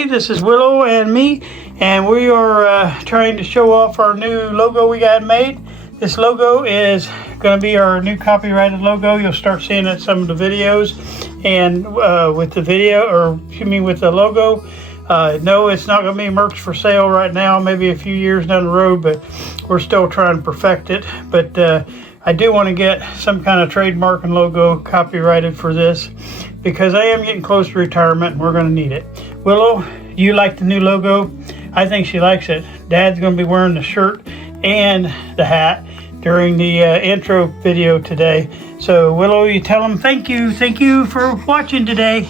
everybody. This is Willow and me, and we are trying to show off our new logo we got made. This logo is going to be our new copyrighted logo. You'll start seeing it in some of the videos, and with the video, or excuse me, with the logo. No, it's not going to be merch for sale right now, maybe a few years down the road, but we're still trying to perfect it. But I do want to get some kind of trademark and logo copyrighted for this, because I am getting close to retirement and we're going to need it. Willow, you like the new logo? I think she likes it. Dad's going to be wearing the shirt and the hat during the intro video today. So Willow, you tell them thank you for watching today.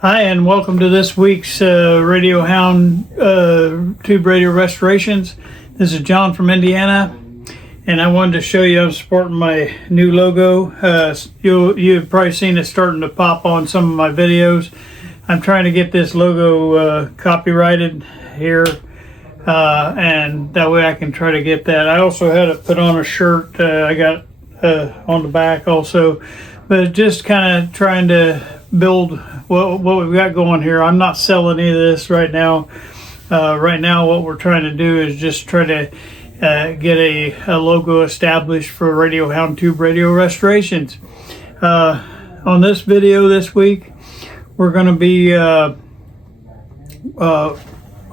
Hi, and welcome to this week's Radio Hound Tube Radio Restorations. This is John from Indiana, and I wanted to show you I'm sporting my new logo. You've probably seen it starting to pop on some of my videos. I'm trying to get this logo copyrighted here, and that way I can try to get that. I also had it put on a shirt I got on the back also, but just kind of trying to build what we've got going here. I'm not selling any of this right now. Right now what we're trying to do is just try to get a logo established for Radio Hound Tube Radio Restorations. On this video this week, we're going to be I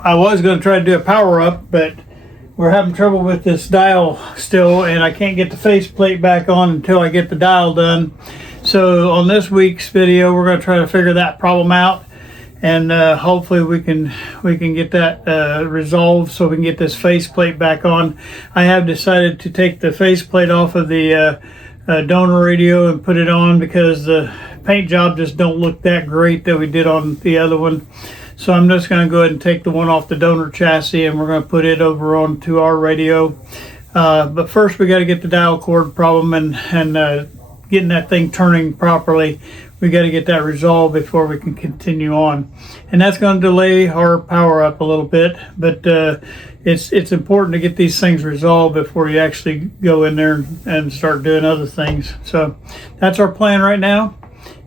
was going to try to do a power up, but we're having trouble with this dial still, and I can't get the faceplate back on until I get the dial done. So on this week's video, we're going to try to figure that problem out, and hopefully we can get that resolved so we can get this faceplate back on. I have decided to take the faceplate off of the donor radio and put it on, because the paint job just don't look that great that we did on the other one. So I'm just going to go ahead and take the one off the donor chassis, and we're going to put it over onto our radio. But first we got to get the dial cord problem and getting that thing turning properly. We got to get that resolved before we can continue on, and that's going to delay our power up a little bit, but it's important to get these things resolved before you actually go in there and start doing other things. So that's our plan right now.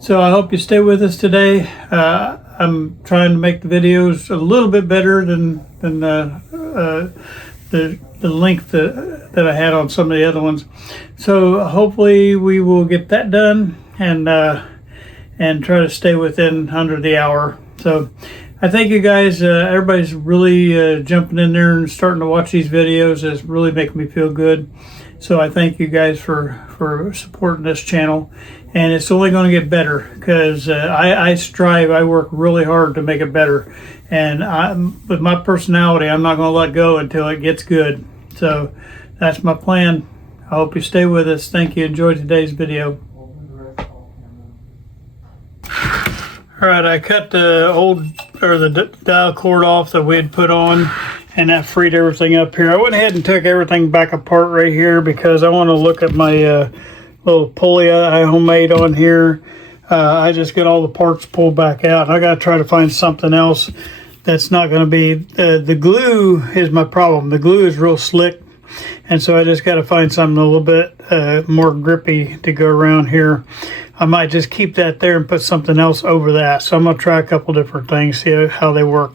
So I hope you stay with us today. I'm trying to make the videos a little bit better than the length that I had on some of the other ones. So hopefully we will get that done and try to stay within under the hour. So I thank you guys. Everybody's really jumping in there and starting to watch these videos. It's really making me feel good. So I thank you guys for supporting this channel, and it's only going to get better, because I work really hard to make it better, and with my personality, I'm not going to let go until it gets good. So that's my plan. I hope you stay with us. Thank you. Enjoy today's video. All right, I cut the dial cord off that we had put on, and that freed everything up here. I went ahead and took everything back apart right here, because I want to look at my little pulley I homemade on here. I just got all the parts pulled back out, and I got to try to find something else that's not going to be the glue is my problem. The glue is real slick, and so I just got to find something a little bit more grippy to go around here. I might just keep that there and put something else over that. So I'm going to try a couple different things, see how they work.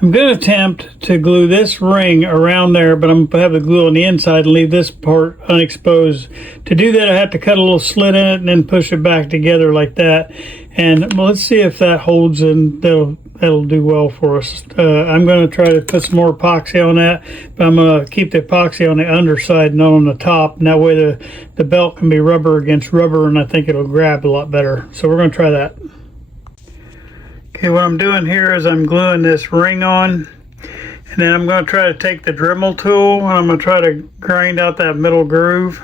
I'm going to attempt to glue this ring around there, but I'm going to have the glue on the inside and leave this part unexposed. To do that, I have to cut a little slit in it and then push it back together like that. And let's see if that holds, and that'll do well for us. I'm going to try to put some more epoxy on that, but I'm going to keep the epoxy on the underside, not on the top, and that way the belt can be rubber against rubber, and I think it'll grab a lot better. So we're going to try that. Okay, what I'm doing here is I'm gluing this ring on, and then I'm going to try to take the Dremel tool, and I'm going to try to grind out that middle groove,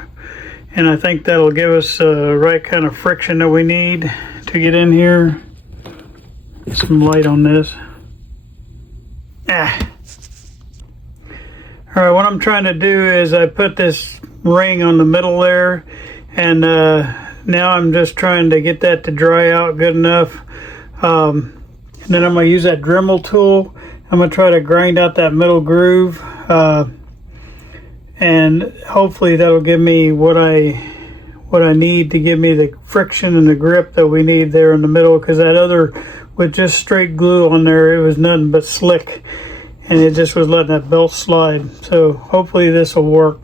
and I think that'll give us the right kind of friction that we need to get in here. some light on this. All right, what I'm trying to do is I put this ring on the middle there, and now I'm just trying to get that to dry out good enough. And then I'm going to use that Dremel tool. I'm going to try to grind out that middle groove, and hopefully that'll give me what I need to give me the friction and the grip that we need there in the middle, because that other with just straight glue on there, it was nothing but slick, and it just was letting that belt slide. So hopefully this will work.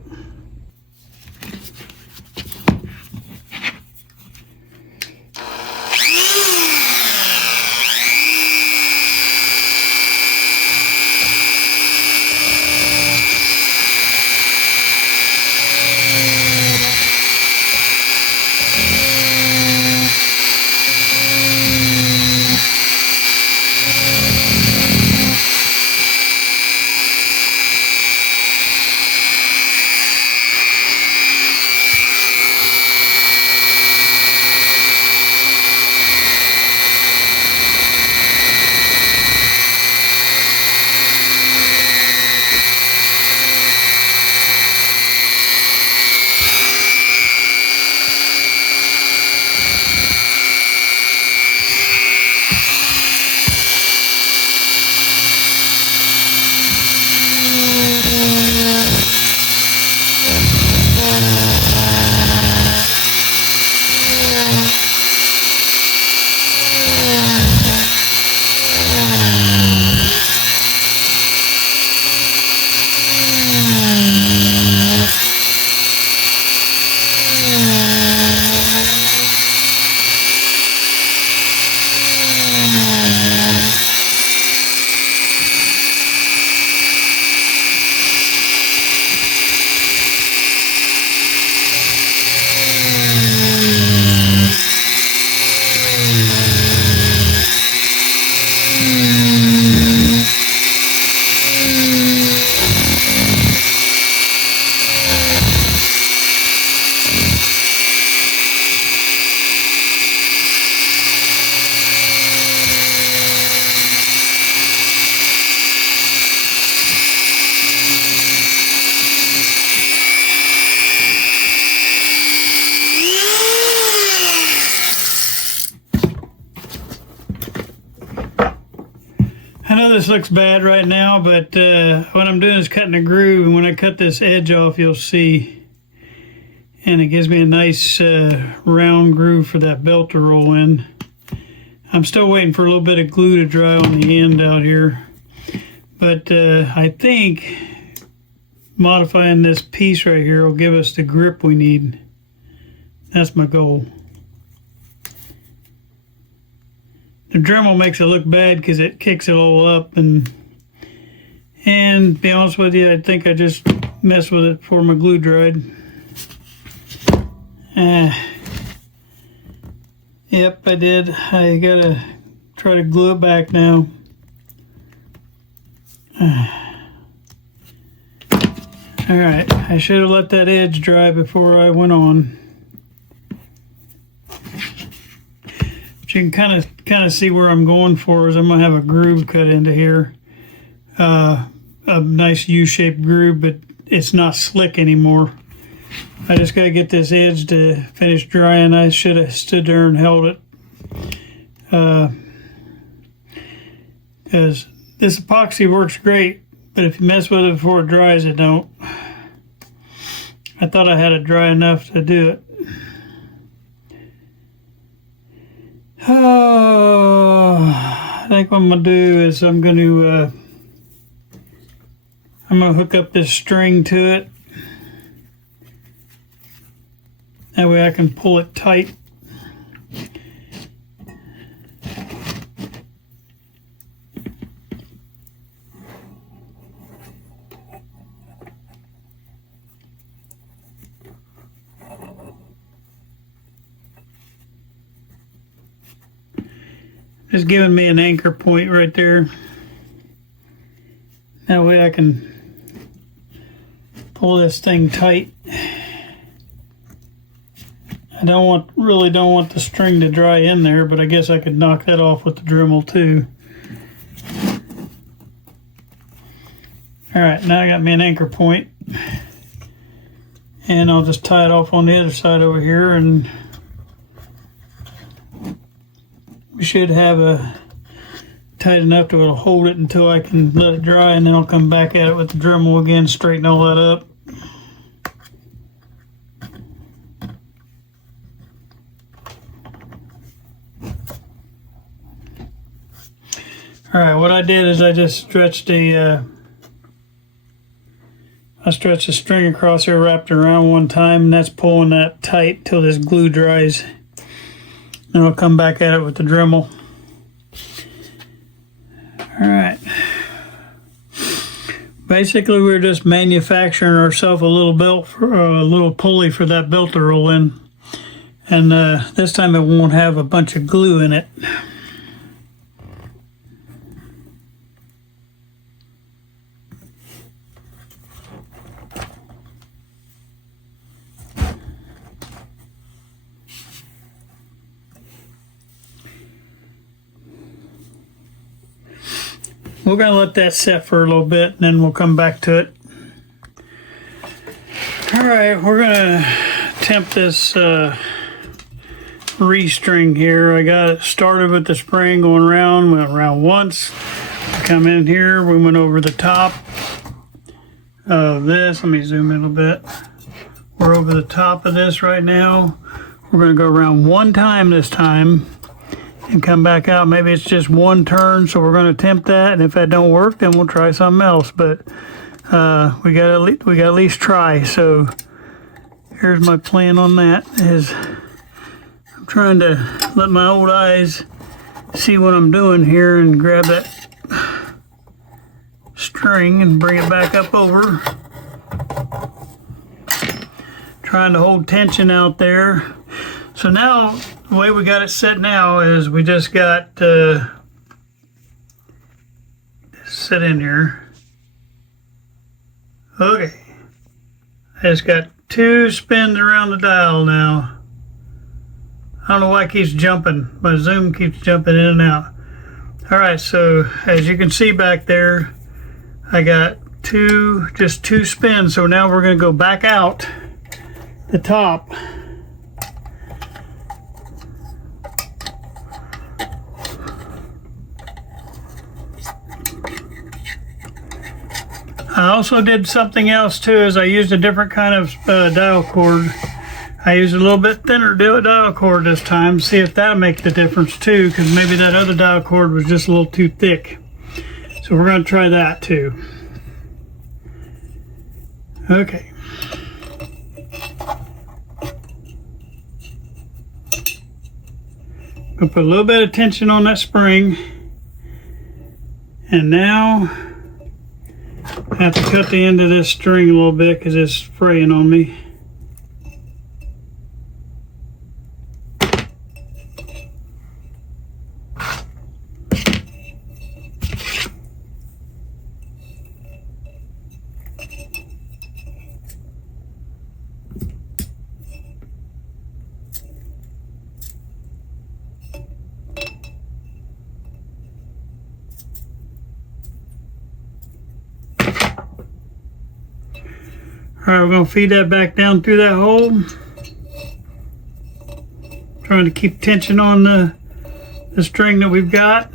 I know this looks bad right now, but what I'm doing is cutting a groove, and when I cut this edge off, you'll see, and it gives me a nice round groove for that belt to roll in. I'm still waiting for a little bit of glue to dry on the end out here, but I think modifying this piece right here will give us the grip we need. That's my goal. The Dremel makes it look bad because it kicks it all up, and to be honest with you, I think I just messed with it before my glue dried. Yep, I did. I gotta try to glue it back now. Alright, I should have let that edge dry before I went on. But you can kind of see where I'm going for is I'm gonna have a groove cut into here. A nice U-shaped groove, but it's not slick anymore. I just gotta get this edge to finish drying. I should have stood there and held it. Because this epoxy works great, but if you mess with it before it dries, it don't. I thought I had it dry enough to do it. I think what I'm gonna do is I'm gonna hook up this string to it. That way I can pull it tight. Just giving me an anchor point right there. That way I can pull this thing tight. I really don't want the string to dry in there, but I guess I could knock that off with the Dremel too. All right, now I got me an anchor point, and I'll just tie it off on the other side over here, and we should have a tight enough to it'll hold it until I can let it dry, and then I'll come back at it with the Dremel again, straighten all that up. All right, what I did is I just stretched a string across here, wrapped it around one time, and that's pulling that tight till this glue dries. Then I'll come back at it with the Dremel. All right. Basically, we're just manufacturing ourselves a little belt, a little pulley for that belt to roll in, and this time it won't have a bunch of glue in it. We're going to let that set for a little bit, and then we'll come back to it. All right, we're going to temp this restring here. I got it started with the spring going around, went around once. Come in here, we went over the top of this. Let me zoom in a little bit. We're over the top of this right now. We're going to go around one time this time and come back out. Maybe it's just one turn, so we're going to tempt that, and if that don't work, then we'll try something else. But we got to at least try. So here's my plan on that. Is I'm trying to let my old eyes see what I'm doing here and grab that string and bring it back up over. Trying to hold tension out there. So now, the way we got it set now is we just got, sit in here. Okay. I just got 2 spins around the dial now. I don't know why it keeps jumping. My zoom keeps jumping in and out. All right, so as you can see back there, I got just 2 spins. So now we're gonna go back out the top. I also did something else too, is I used a different kind of dial cord. I used a little bit thinner dial cord this time, see if that'll make the difference too, because maybe that other dial cord was just a little too thick. So we're going to try that too. Okay. Gonna put a little bit of tension on that spring, and now I have to cut the end of this string a little bit because it's fraying on me. All right, we're going to feed that back down through that hole. Trying to keep tension on the string that we've got.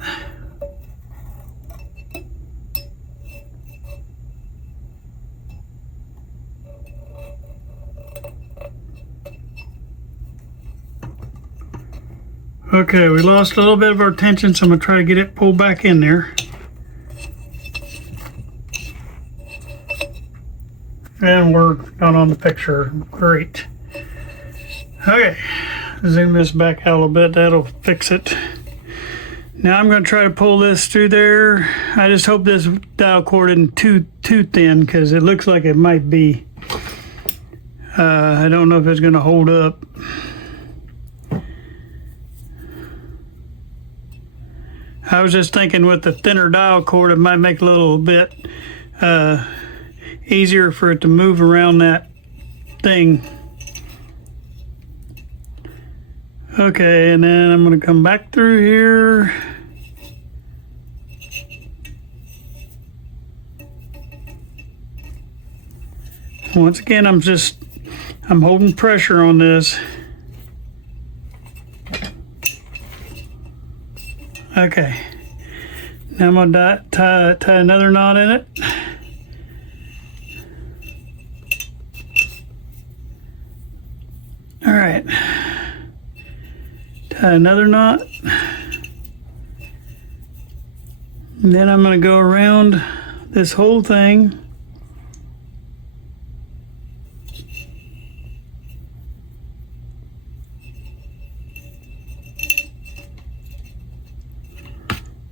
Okay, we lost a little bit of our tension, so I'm going to try to get it pulled back in there. And we're not on the picture. Great. Okay, zoom this back out a little bit. That'll fix it. Now I'm going to try to pull this through there. I just hope this dial cord isn't too thin, because it looks like it might be. I don't know if it's going to hold up. I was just thinking with the thinner dial cord, it might make a little bit easier for it to move around that thing. Okay, and then I'm going to come back through here. Once again, I'm holding pressure on this. Okay, now I'm gonna tie another knot in it. All right, tie another knot. And then I'm gonna go around this whole thing.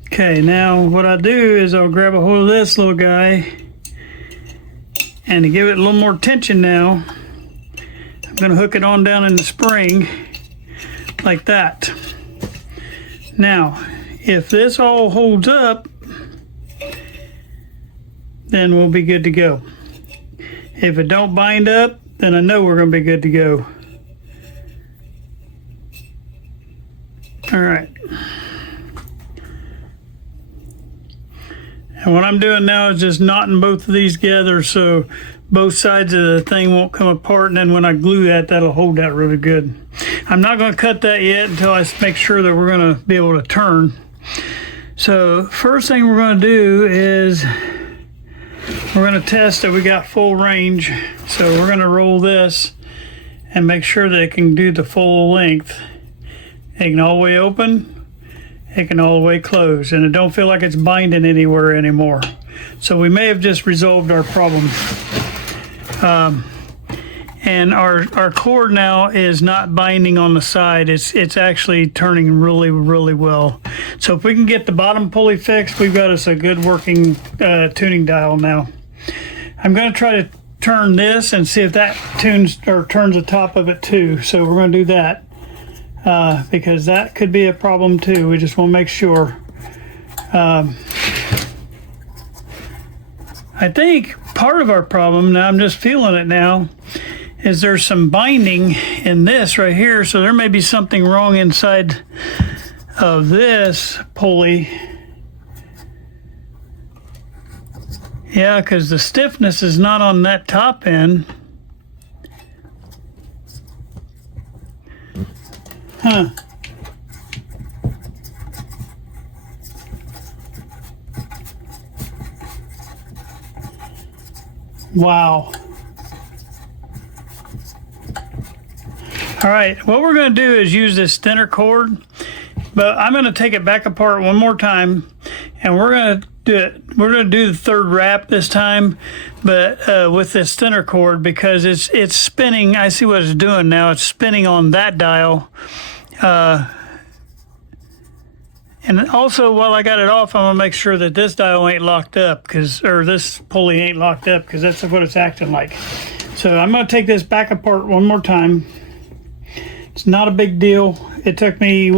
Okay, now what I do is I'll grab a hold of this little guy, and to give it a little more tension now, I'm going to hook it on down in the spring like that. Now, if this all holds up, then we'll be good to go. If it don't bind up, then I know we're going to be good to go. All right. And what I'm doing now is just knotting both of these together so both sides of the thing won't come apart, and then when I glue that, that'll hold that really good. I'm not going to cut that yet until I make sure that we're going to be able to turn. So first thing we're going to do is we're going to test that we got full range. So we're going to roll this and make sure that it can do the full length. It can all the way open. It can all the way close, and it don't feel like it's binding anywhere anymore. So we may have just resolved our problem. And our cord now is not binding on the side. It's actually turning really, really well. So if we can get the bottom pulley fixed, we've got us a good working tuning dial now. I'm going to try to turn this and see if that turns the top of it too. So we're going to do that. Because that could be a problem too. We just want to make sure. I think part of our problem, now I'm just feeling it now, is there's some binding in this right here. So there may be something wrong inside of this pulley. Yeah, because the stiffness is not on that top end. Huh. Wow. All right, what we're going to do is use this thinner cord, but I'm going to take it back apart one more time, and we're going to do it. We're going to do the third wrap this time, but with this thinner cord, because it's spinning. I see what it's doing now. It's spinning on that dial. And also, while I got it off, I'm gonna make sure that this dial ain't locked up, or this pulley ain't locked up, because that's what it's acting like. So I'm gonna take this back apart one more time. It's not a big deal. It took me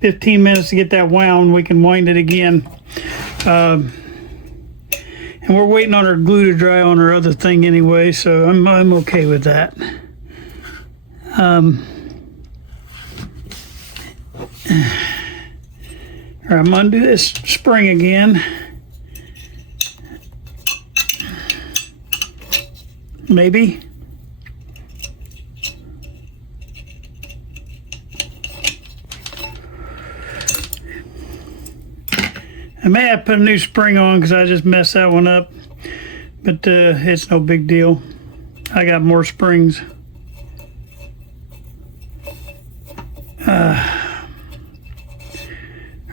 15 minutes to get that wound. We can wind it again. And we're waiting on our glue to dry on our other thing anyway, so I'm okay with that. All right, I'm gonna do this spring again. Maybe. I may have to put a new spring on because I just messed that one up, but it's no big deal. I got more springs.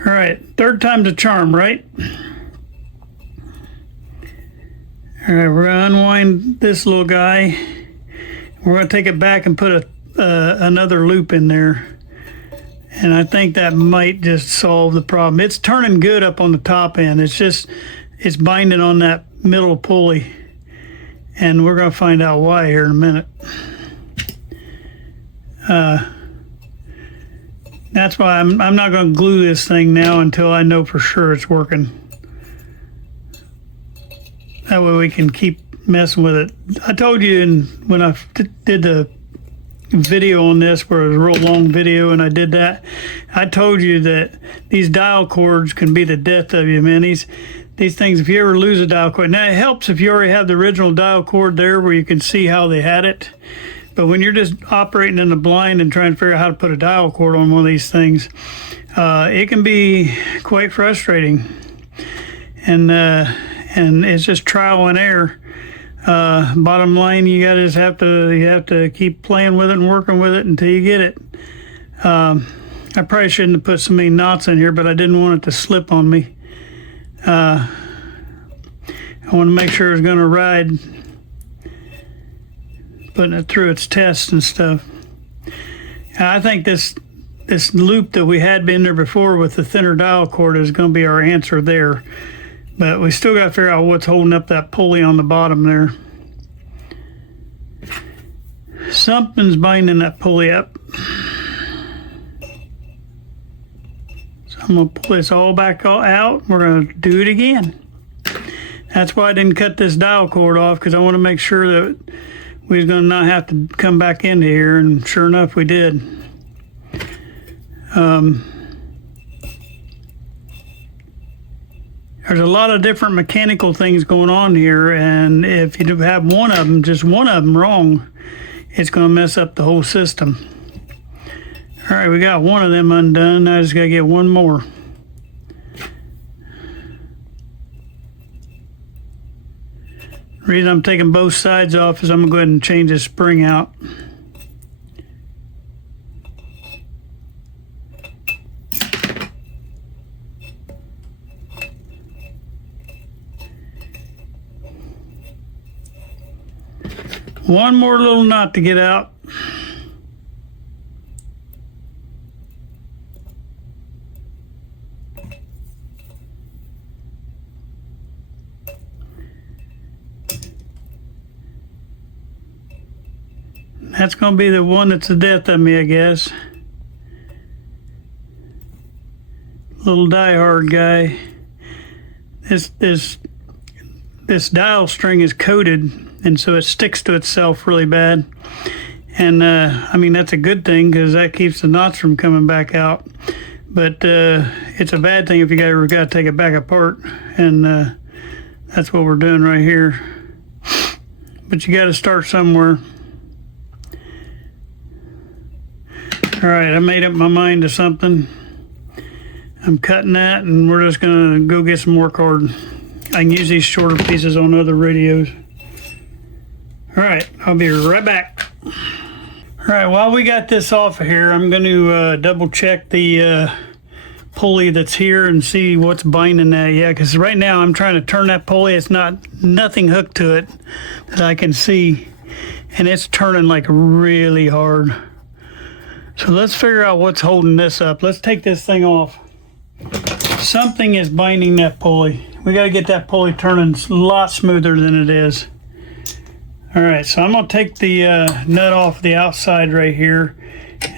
All right, third time's a charm, right? All right, we're gonna unwind this little guy. We're gonna take it back and put another loop in there. And I think that might just solve the problem. It's turning good up on the top end. It's binding on that middle pulley. And we're gonna find out why here in a minute. That's why I'm not going to glue this thing now until I know for sure it's working. That way we can keep messing with it. I told you when I did the video on this where it was a real long video and I did that. I told you that these dial cords can be the death of you, man. These things, if you ever lose a dial cord, now it helps if you already have the original dial cord there where you can see how they had it. But when you're just operating in the blind and trying to figure out how to put a dial cord on one of these things, it can be quite frustrating. And it's just trial and error. Bottom line, you have to keep playing with it and working with it until you get it. I probably shouldn't have put so many knots in here, but I didn't want it to slip on me. I want to make sure it's going to ride, putting it through its tests and stuff. I think this loop that we had been there before with the thinner dial cord is going to be our answer there. But we still got to figure out what's holding up that pulley on the bottom there. Something's binding that pulley up. So I'm going to pull this all back out. We're going to do it again. That's why I didn't cut this dial cord off, because I want to make sure that we was going to not have to come back into here, and sure enough we did. There's a lot of different mechanical things going on here, and if you have one of them, just one of them wrong, it's going to mess up the whole system. All right, we got one of them undone. I just got to get one more. The reason I'm taking both sides off is I'm going to go ahead and change this spring out. One more little knot to get out. That's going to be the one that's the death of me, I guess. Little die-hard guy. This dial string is coated, and so it sticks to itself really bad. And I mean, that's a good thing because that keeps the knots from coming back out. But it's a bad thing if you got to take it back apart. And that's what we're doing right here. But you got to start somewhere. All right, I made up my mind to something. I'm cutting that, and we're just gonna go get some more cord. I can use these shorter pieces on other radios. All right, I'll be right back. All right, while we got this off of here, I'm going to double check the pulley that's here and see what's binding that. Yeah, because right now I'm trying to turn that pulley. It's nothing hooked to it that I can see, and it's turning like really hard. So let's figure out what's holding this up. Let's take this thing off. Something is binding that pulley. We got to get that pulley turning a lot smoother than it is. All right, so I'm going to take the nut off the outside right here,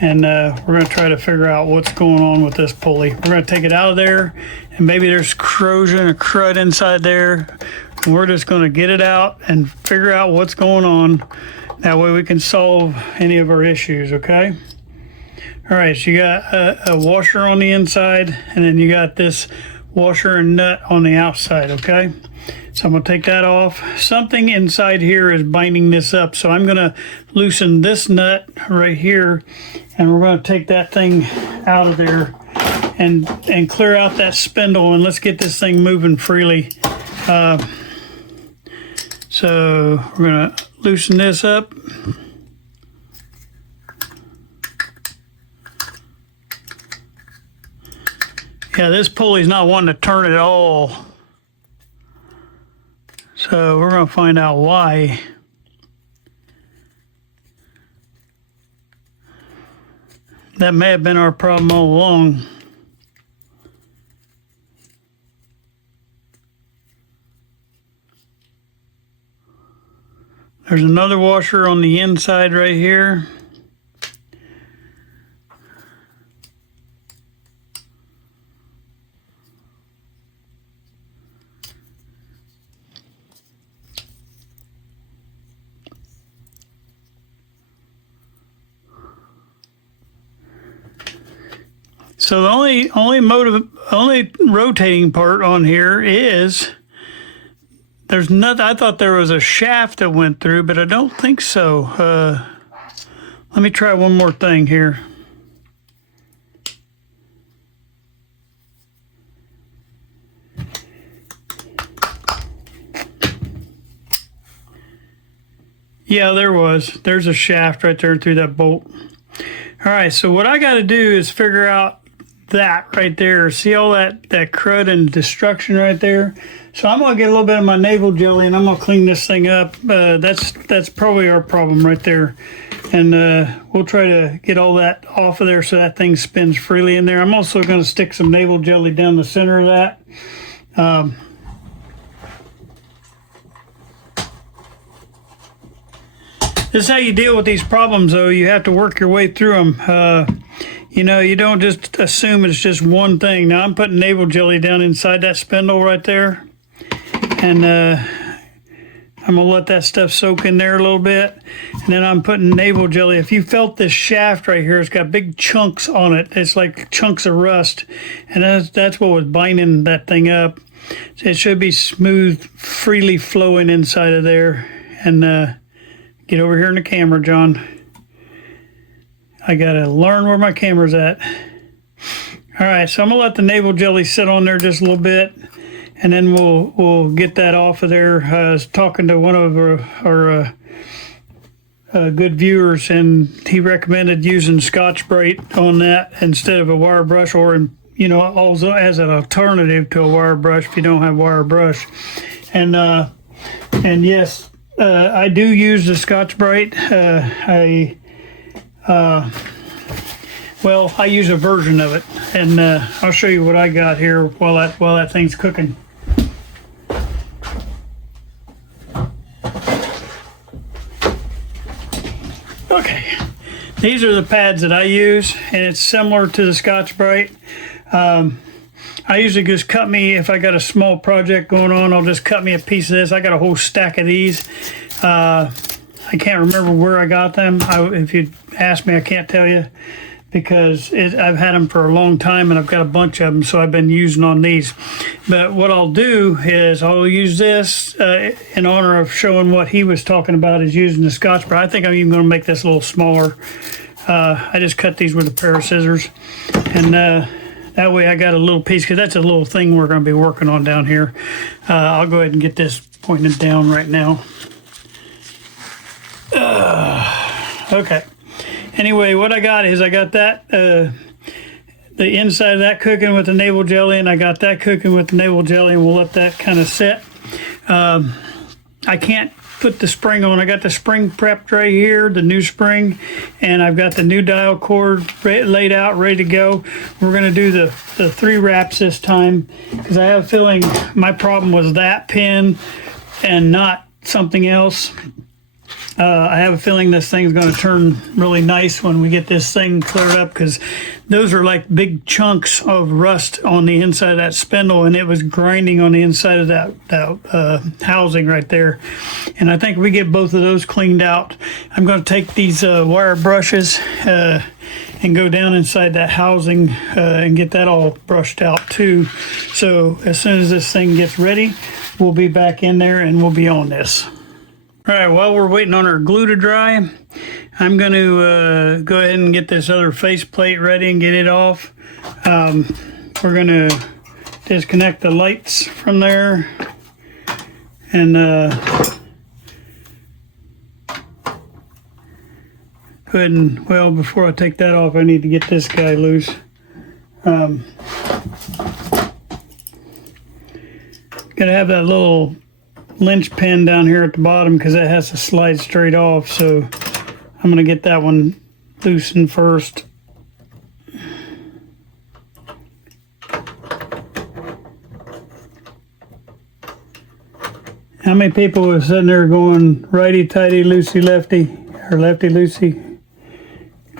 and we're going to try to figure out what's going on with this pulley. We're going to take it out of there, and maybe there's corrosion or crud inside there. And we're just going to get it out and figure out what's going on. That way we can solve any of our issues, okay? All right, so you got a washer on the inside, and then you got this washer and nut on the outside, okay? So I'm going to take that off. Something inside here is binding this up, so I'm going to loosen this nut right here, and we're going to take that thing out of there and clear out that spindle, and let's get this thing moving freely. So we're going to loosen this up. Yeah, this pulley's not wanting to turn at all. So we're going to find out why. That may have been our problem all along. There's another washer on the inside right here. So the only rotating part on here is there's nothing. I thought there was a shaft that went through, but I don't think so. Let me try one more thing here. Yeah, there's a shaft right there through that bolt. All right, so what I got to do is figure out that right there. See all that crud and destruction right there? So I'm gonna get a little bit of my navel jelly and I'm gonna clean this thing up. That's probably our problem right there. And we'll try to get all that off of there so that thing spins freely in there. I'm also gonna stick some navel jelly down the center of that. This is how you deal with these problems, though. You have to work your way through them. You know, you don't just assume it's just one thing. Now, I'm putting navel jelly down inside that spindle right there. And I'm going to let that stuff soak in there a little bit. And then I'm putting navel jelly. If you felt this shaft right here, it's got big chunks on it. It's like chunks of rust. And that's what was binding that thing up. It should be smooth, freely flowing inside of there. And get over here in the camera, John. I gotta learn where my camera's at. All right, so I'm gonna let the navel jelly sit on there just a little bit, and then we'll get that off of there. I was talking to one of our good viewers, and he recommended using Scotch-Brite on that instead of a wire brush, or also as an alternative to a wire brush if you don't have wire brush. And yes. I do use the Scotch-Brite. I use a version of it, and I'll show you what I got here while that thing's cooking. Okay, these are the pads that I use, and it's similar to the Scotch-Brite. I usually just if I got a small project going on, I'll just cut me a piece of this. I got a whole stack of these. I can't remember where I got them. If you ask me, I can't tell you because I've had them for a long time and I've got a bunch of them, so I've been using on these. But what I'll do is I'll use this in honor of showing what he was talking about is using the Scotch-Brite. I think I'm even going to make this a little smaller. I just cut these with a pair of scissors, and that way I got a little piece, because that's a little thing we're going to be working on down here. I'll go ahead and get this pointed down right now. Okay. Anyway, what I got is I got that, the inside of that cooking with the navel jelly, and I got that cooking with the navel jelly, and we'll let that kind of set. I can't put the spring on. I got the spring prepped right here, the new spring, and I've got the new dial cord laid out, ready to go. We're going to do the 3 wraps this time, because I have a feeling my problem was that pin and not something else. I have a feeling this thing's going to turn really nice when we get this thing cleared up, because those are like big chunks of rust on the inside of that spindle, and it was grinding on the inside of that housing right there. And I think we get both of those cleaned out. I'm going to take these wire brushes and go down inside that housing and get that all brushed out too. So as soon as this thing gets ready, we'll be back in there and we'll be on this. All right, while we're waiting on our glue to dry, I'm going to go ahead and get this other face plate ready and get it off. We're going to disconnect the lights from there. And go ahead and, well, before I take that off, I need to get this guy loose. Got to have that little linch pin down here at the bottom because that has to slide straight off, so I'm going to get that one loosened first. How many people are sitting there going righty tighty, loosey lefty, or lefty loosey?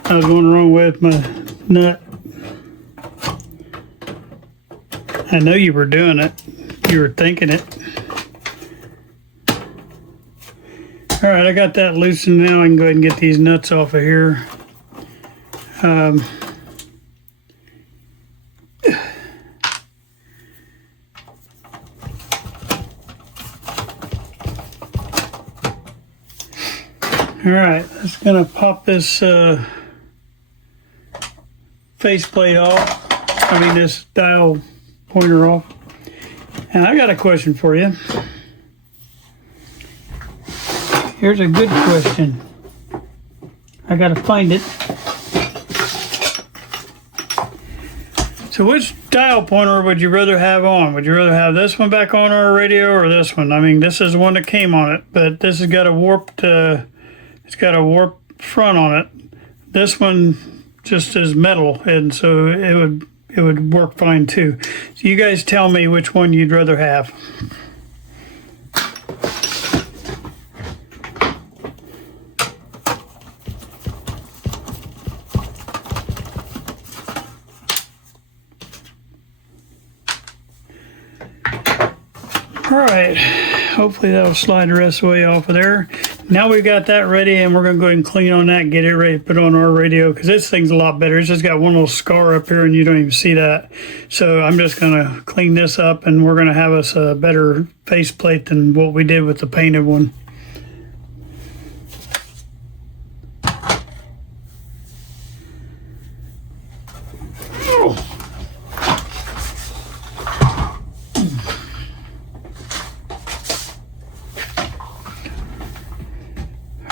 I was going the wrong way with my nut. I know you were doing it. You were thinking it. All right, I got that loosened now. I can go ahead and get these nuts off of here. All right, it's gonna pop this faceplate off. I mean this dial pointer off. And I got a question for you. Here's a good question. I gotta find it. So which dial pointer would you rather have on? Would you rather have this one back on our radio or this one? I mean, this is the one that came on it, but this has got a warped, it's got a warped front on it. This one just is metal, and so it would work fine too. So you guys tell me which one you'd rather have. All right, hopefully that'll slide the rest of the way off of there. Now we've got that ready, and we're gonna go ahead and clean on that and get it ready to put on our radio, because this thing's a lot better. It's just got one little scar up here and you don't even see that. So I'm just gonna clean this up, and we're gonna have us a better faceplate than what we did with the painted one.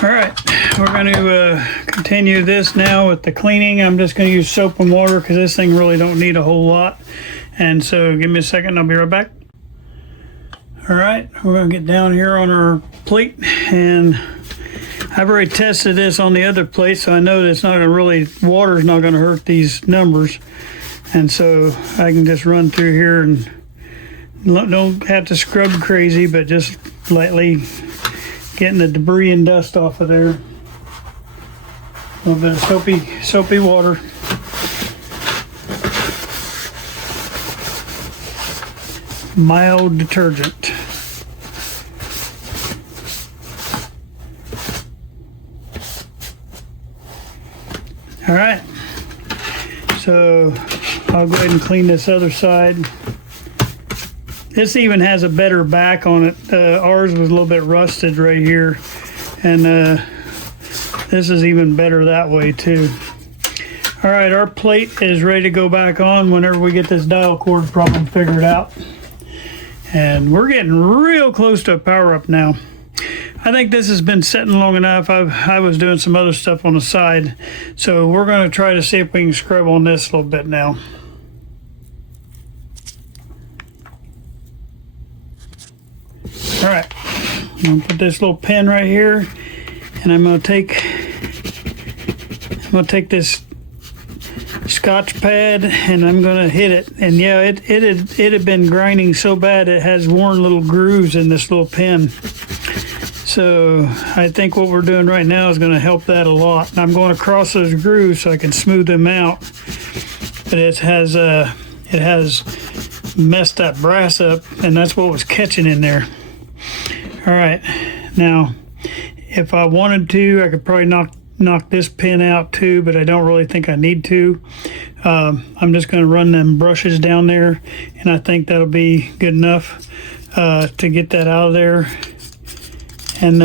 All right, we're going to continue this now with the cleaning. I'm just going to use soap and water because this thing really don't need a whole lot. And so give me a second, I'll be right back. All right, we're going to get down here on our plate, and I've already tested this on the other plate, so I know that it's not going to really, water's not going to hurt these numbers. And so I can just run through here and don't have to scrub crazy, but just lightly getting the debris and dust off of there. A little bit of soapy water. Mild detergent. All right, so I'll go ahead and clean this other side. This even has a better back on it. Ours was a little bit rusted right here, and this is even better that way too. All right, our plate is ready to go back on whenever we get this dial cord problem figured out. And we're getting real close to a power up now. I think this has been sitting long enough. I was doing some other stuff on the side, so we're going to try to see if we can scrub on this a little bit now. All right, I'm gonna put this little pin right here, and I'm gonna take this Scotch pad, and I'm gonna hit it. And yeah, it had been grinding so bad it has worn little grooves in this little pin. So I think what we're doing right now is gonna help that a lot. And I'm going across those grooves so I can smooth them out. But it has messed that brass up, and that's what was catching in there. All right, now if I wanted to, I could probably knock this pin out too, but I don't really think I need to. I'm just going to run them brushes down there, and I think that'll be good enough to get that out of there. And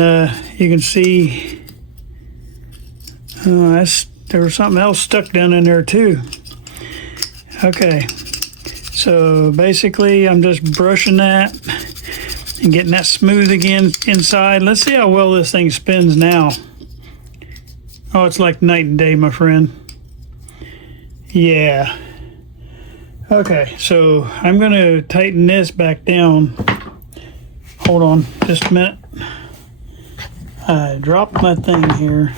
you can see there was something else stuck down in there too. Okay, so basically I'm just brushing that and getting that smooth again inside. Let's see how well this thing spins now. Oh, it's like night and day, my friend. Yeah. Okay, so I'm going to tighten this back down. Hold on just a minute. I dropped my thing here.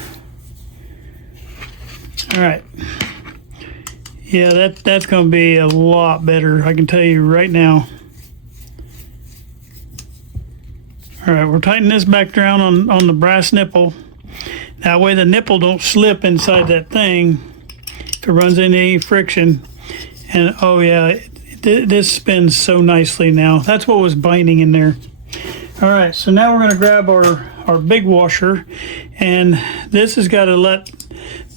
All right. Yeah, that's going to be a lot better, I can tell you right now. All right, we're tightening this back down on the brass nipple. That way the nipple don't slip inside that thing if it runs into any friction. And oh yeah, this spins so nicely now. That's what was binding in there. All right, so now we're gonna grab our big washer, and this has got to let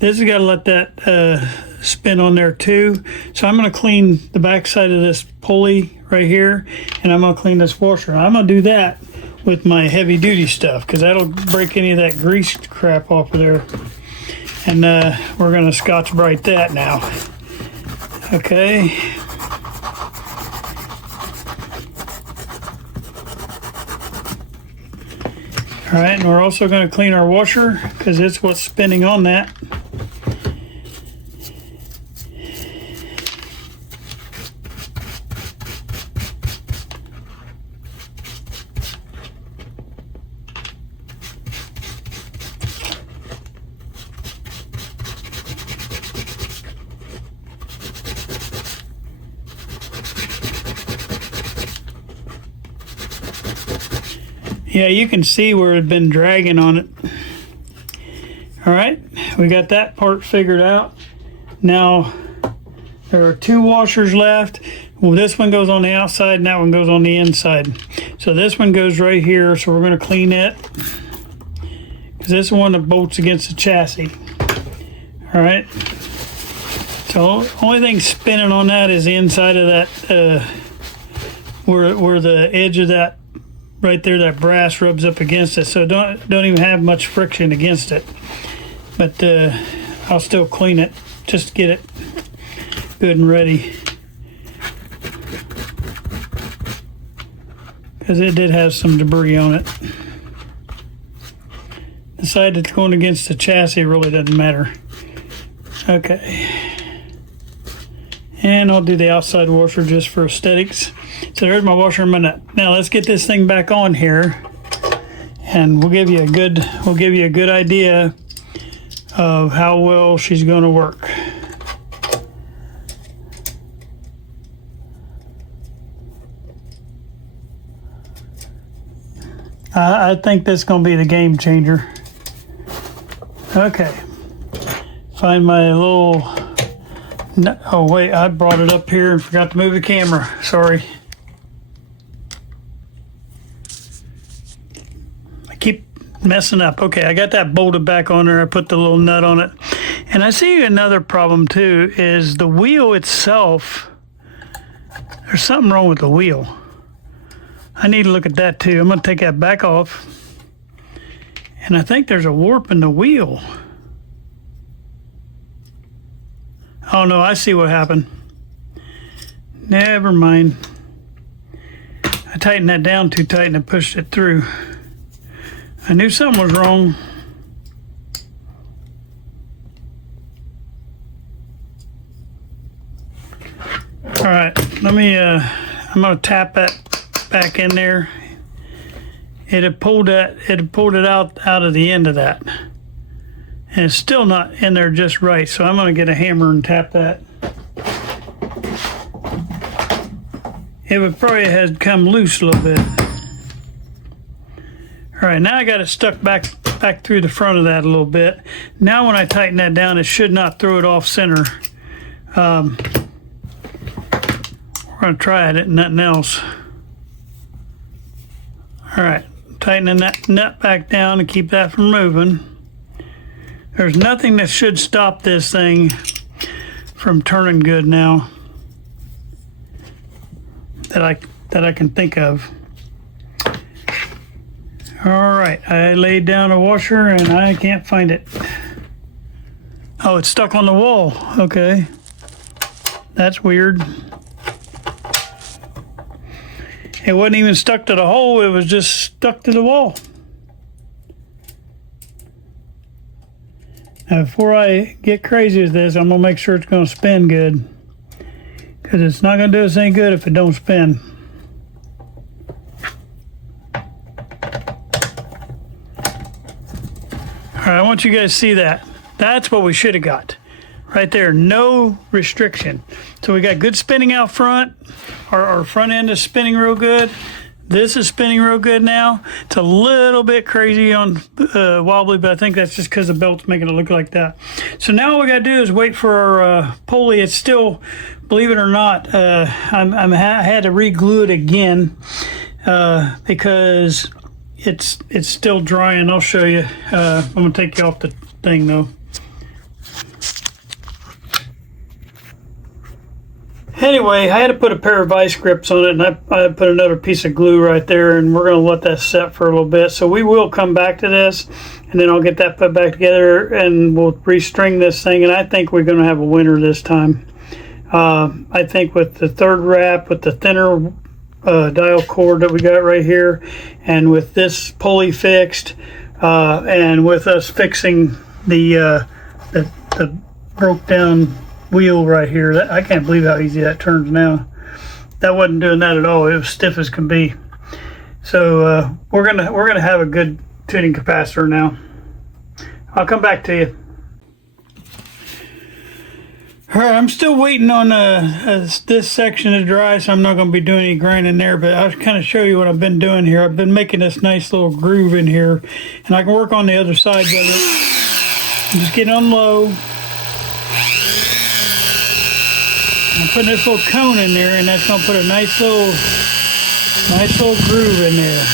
that spin on there too. So I'm gonna clean the back side of this pulley right here, and I'm gonna clean this washer. I'm gonna do that with my heavy duty stuff, because that'll break any of that grease crap off of there. And we're going to Scotch-Brite that now. Okay. All right, and we're also going to clean our washer because it's what's spinning on that. Yeah, you can see where it's been dragging on it. All right, we got that part figured out. Now, there are 2 washers left. Well, this one goes on the outside and that one goes on the inside. So this one goes right here, so we're gonna clean it. Because this is one that bolts against the chassis. All right. So only thing spinning on that is the inside of that, where the edge of that right there, that brass rubs up against it, so don't even have much friction against it. But I'll still clean it just to get it good and ready, because it did have some debris on it. The side that's going against the chassis really doesn't matter. Okay, and I'll do the outside washer just for aesthetics. So there's my washer and my nut. Now let's get this thing back on here, and we'll give you a good idea of how well she's going to work. I think that's going to be the game changer. Okay, find my little. Oh wait, I brought it up here and forgot to move the camera. Sorry. Keep messing up. Okay, I got that bolted back on there. I put the little nut on it. And I see another problem too, is the wheel itself. There's something wrong with the wheel. I need to look at that too. I'm going to take that back off. And I think there's a warp in the wheel. Oh no, I see what happened. Never mind. I tightened that down too tight and I pushed it through. I knew something was wrong. All right, let me, I'm gonna tap that back in there. It had pulled it out of the end of that. And it's still not in there just right, so I'm gonna get a hammer and tap that. It would probably have come loose a little bit. All right, now I got it stuck back through the front of that a little bit. Now when I tighten that down, it should not throw it off center. We're gonna try it, nothing else. All right, tightening that nut back down to keep that from moving. There's nothing that should stop this thing from turning good now that I can think of. All right, I laid down a washer and I can't find it. Oh, it's stuck on the wall. Okay, that's weird. It wasn't even stuck to the hole, it was just stuck to the wall. Now, before I get crazy with this, I'm gonna make sure it's gonna spin good, because it's not gonna do us any good if it don't spin. All right, I want you guys to see that. That's what we should have got. Right there, no restriction. So we got good spinning out front. Our front end is spinning real good. This is spinning real good now. It's a little bit crazy on wobbly, but I think that's just because the belt's making it look like that. So now all we gotta do is wait for our pulley. It's still, believe it or not, I had to re-glue it again because it's still drying. I'll show you. I'm gonna take you off the thing though. Anyway, I had to put a pair of vice grips on it, and I put another piece of glue right there, and we're going to let that set for a little bit. So we will come back to this, and then I'll get that put back together, and we'll restring this thing, and I think we're going to have a winner this time. I think with the third wrap, with the thinner dial cord that we got right here, and with this pulley fixed, and with us fixing the broke down wheel right here, I can't believe how easy that turns now. That wasn't doing that at all. It was stiff as can be. So we're gonna have a good tuning capacitor now. I'll come back to you. All right, I'm still waiting on this section to dry, so I'm not going to be doing any grinding there, but I'll kind of show you what I've been doing here. I've been making this nice little groove in here, and I can work on the other sides of it. I'm just getting on low. I'm putting this little cone in there, and that's going to put a nice little groove in there.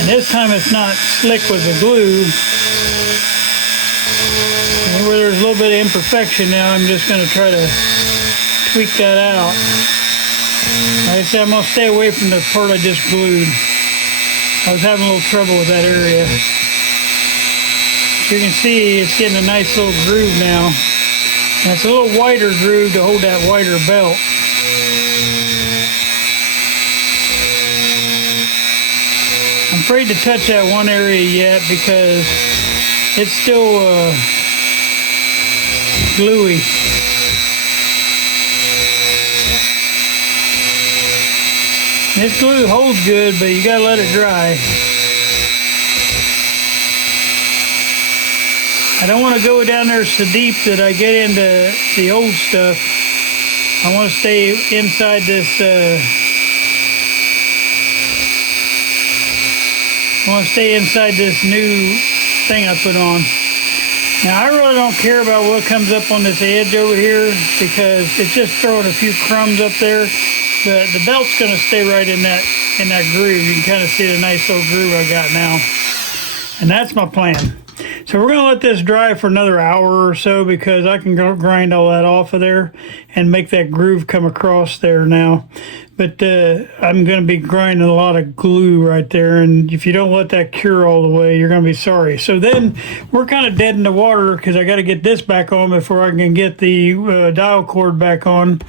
And this time it's not slick with the glue. Where there's a little bit of imperfection now, I'm just going to try to tweak that out. Like I said, I'm going to stay away from the part I just glued. I was having a little trouble with that area. You can see it's getting a nice little groove now. And it's a little wider groove to hold that wider belt. I'm afraid to touch that one area yet because it's still gluey. This glue holds good, but you gotta let it dry. I don't want to go down there so deep that I get into the old stuff. I want to stay inside this new thing I put on. Now, I really don't care about what comes up on this edge over here because it's just throwing a few crumbs up there. The belt's going to stay right in that groove. You can kind of see the nice little groove I got now. And that's my plan. So we're going to let this dry for another hour or so because I can grind all that off of there and make that groove come across there now. But I'm going to be grinding a lot of glue right there, and if you don't let that cure all the way, you're going to be sorry. So then we're kind of dead in the water because I got to get this back on before I can get the dial cord back on.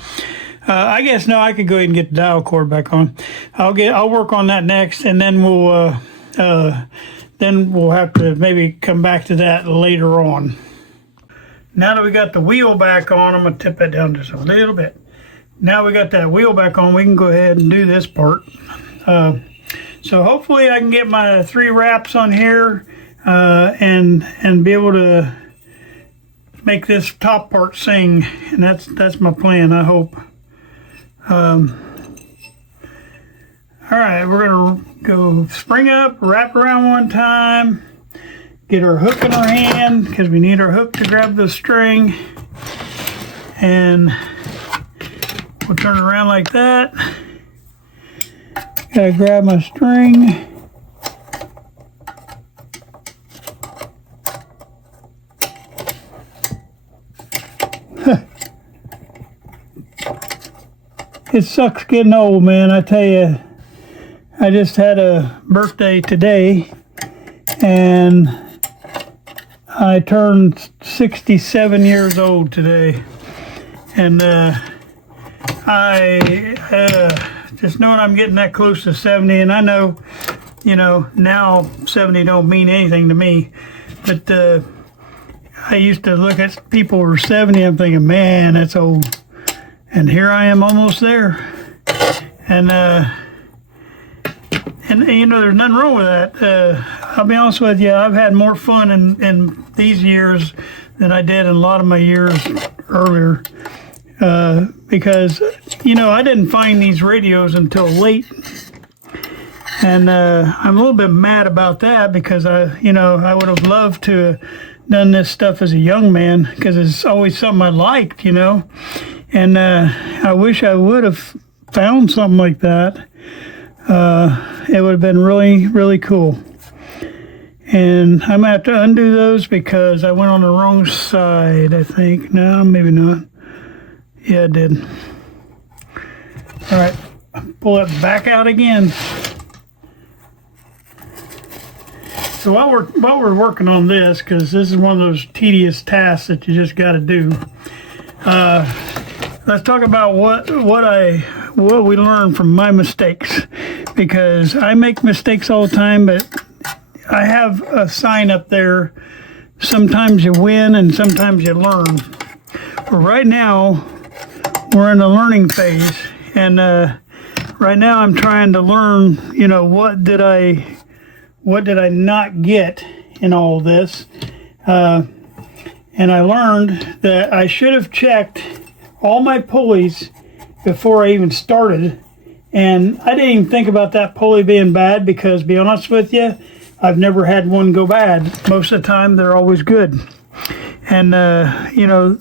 I guess no, I could go ahead and get the dial cord back on. I'll work on that next, and then we'll have to maybe come back to that later on. Now that we got the wheel back on, I'm going to tip that down just a little bit. Now we got that wheel back on, we can go ahead and do this part. So hopefully I can get my 3 wraps on here and be able to make this top part sing. And that's my plan, I hope. All right, we're going to go spring up, wrap around one time, get our hook in our hand because we need our hook to grab the string, and we'll turn it around like that. Gotta grab my string. It sucks getting old, man, I tell you. I just had a birthday today, and I turned 67 years old today. And I just knowing I'm getting that close to 70, and I know, now 70 don't mean anything to me, but I used to look at people who were 70, I'm thinking, man, that's old. And here I am almost there. And there's nothing wrong with that. I'll be honest with you, I've had more fun in these years than I did in a lot of my years earlier. Because, I didn't find these radios until late. And I'm a little bit mad about that because I would have loved to have done this stuff as a young man because it's always something I liked, And I wish I would have found something like that. It would have been really, really cool. And I'm going to have to undo those because I went on the wrong side, I think. No, maybe not. Yeah, it did. All right, pull it back out again. So while we're working on this, because this is one of those tedious tasks that you just got to do, let's talk about what we learned from my mistakes, because I make mistakes all the time, but I have a sign up there. Sometimes you win and sometimes you learn. But right now, we're in the learning phase, and right now I'm trying to learn, you know, what did I not get in all this? And I learned that I should have checked all my pulleys before I even started. And I didn't even think about that pulley being bad because, to be honest with you, I've never had one go bad. Most of the time, they're always good. And, you know,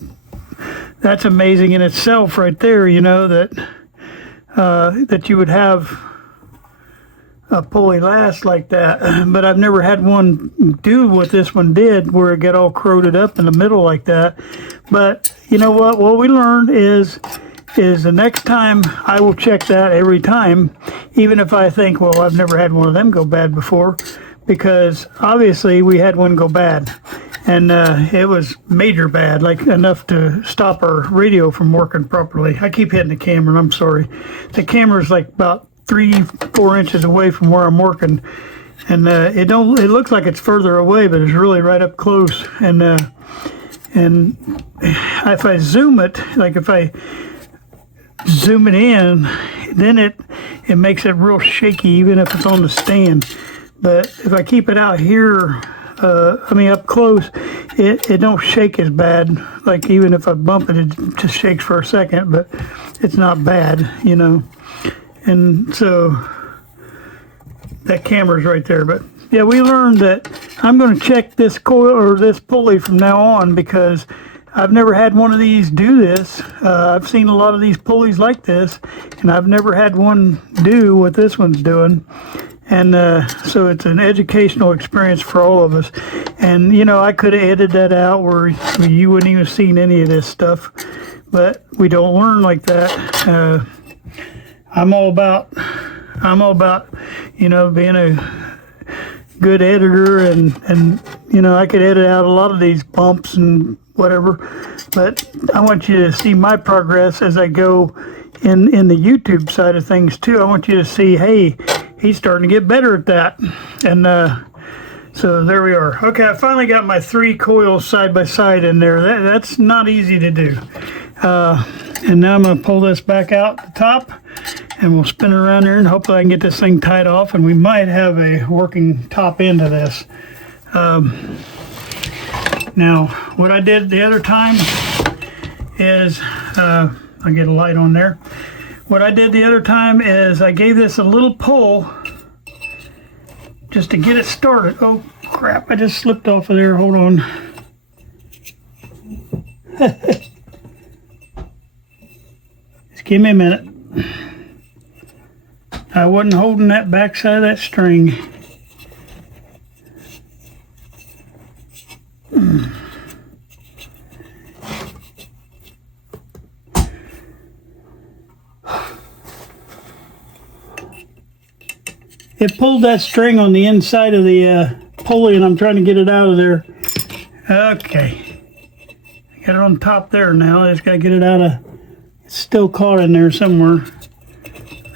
that's amazing in itself right there, you know, that you would have a pulley last like that. But I've never had one do what this one did, where it got all corroded up in the middle like that. But you know what we learned is the next time I will check that every time, even if I think, well, I've never had one of them go bad before, because obviously we had one go bad, and it was major bad, like enough to stop our radio from working properly. I keep hitting the camera, and I'm sorry. The camera's like about 3-4 inches away from where I'm working, and it looks like it's further away, but it's really right up close. And if I zoom it, like if I zoom it in, then it makes it real shaky, even if it's on the stand. But if I keep it out here, up close, it don't shake as bad. Like even if I bump it, it just shakes for a second, but it's not bad, you know. And so that camera's right there. But yeah, we learned that I'm going to check this coil or this pulley from now on, because I've never had one of these do this. I've seen a lot of these pulleys like this, and I've never had one do what this one's doing. And so it's an educational experience for all of us. And, you know, I could have edited that out where you wouldn't even seen any of this stuff. But we don't learn like that. I'm all about, you know, being a good editor, and you know, I could edit out a lot of these bumps and whatever. But I want you to see my progress as I go in the YouTube side of things too. I want you to see, hey, he's starting to get better at that. And so there we are. Okay, I finally got my 3 coils side by side in there. That's not easy to do. And now I'm going to pull this back out the top, and we'll spin it around there, and hopefully I can get this thing tied off, and we might have a working top end of this. Now, what I did the other time is, I'll get a light on there. What I did the other time is I gave this a little pull just to get it started. Oh, crap, I just slipped off of there. Hold on. Just give me a minute. I wasn't holding that backside of that string. It pulled that string on the inside of the pulley, and I'm trying to get it out of there. Okay. I got it on top there now. I just got to get it out of... It's still caught in there somewhere.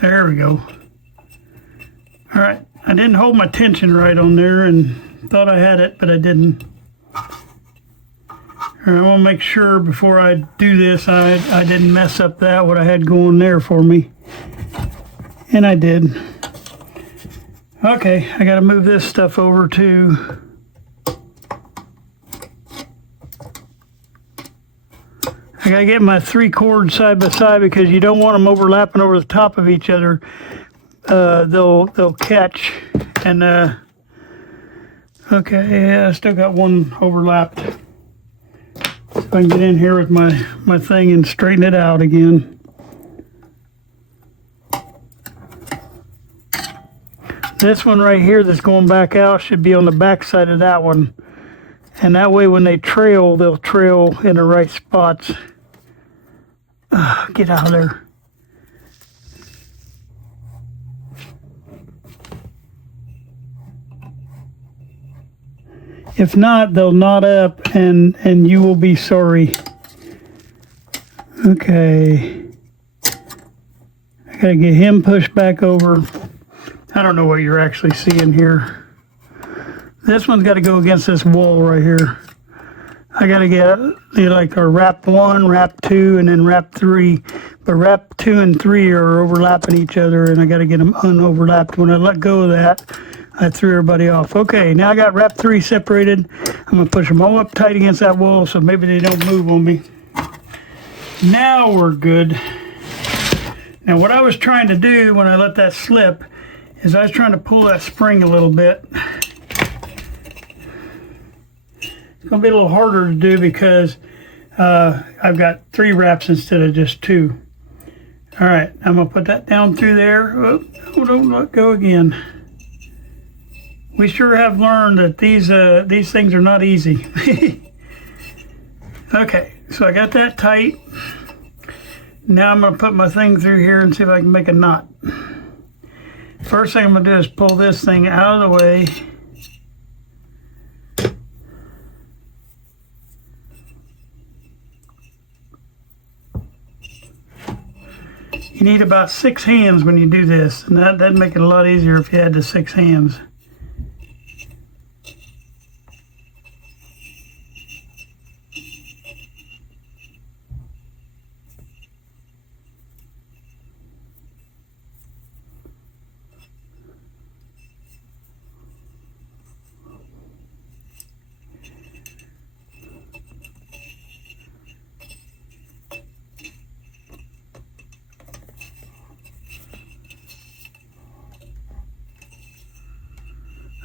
There we go. All right. I didn't hold my tension right on there and thought I had it, but I didn't. All right, I want to make sure before I do this I didn't mess up what I had going there for me. And I did. Okay, I got to move this stuff over to... I got to get my 3 cords side by side, because you don't want them overlapping over the top of each other. They'll catch. And okay, yeah, I still got one overlapped. So I can get in here with my thing and straighten it out again. This one right here that's going back out should be on the back side of that one. And that way when they trail, they'll trail in the right spots. Get out of there. If not, they'll knot up and you will be sorry. Okay. I gotta get him pushed back over. I don't know what you're actually seeing here. This one's got to go against this wall right here. I got to get like our wrap 1, wrap 2, and then wrap 3. But wrap 2 and 3 are overlapping each other, and I got to get them unoverlapped. When I let go of that, I threw everybody off. Okay, now I got wrap 3 separated. I'm going to push them all up tight against that wall so maybe they don't move on me. Now we're good. Now what I was trying to do when I let that slip is I was trying to pull that spring a little bit. It's going to be a little harder to do because I've got 3 wraps instead of just 2. All right, I'm going to put that down through there. Oh, don't let go again. We sure have learned that these things are not easy. Okay, so I got that tight. Now I'm going to put my thing through here and see if I can make a knot. First thing I'm going to do is pull this thing out of the way. You need about 6 hands when you do this, and that'd make it a lot easier if you had the 6 hands.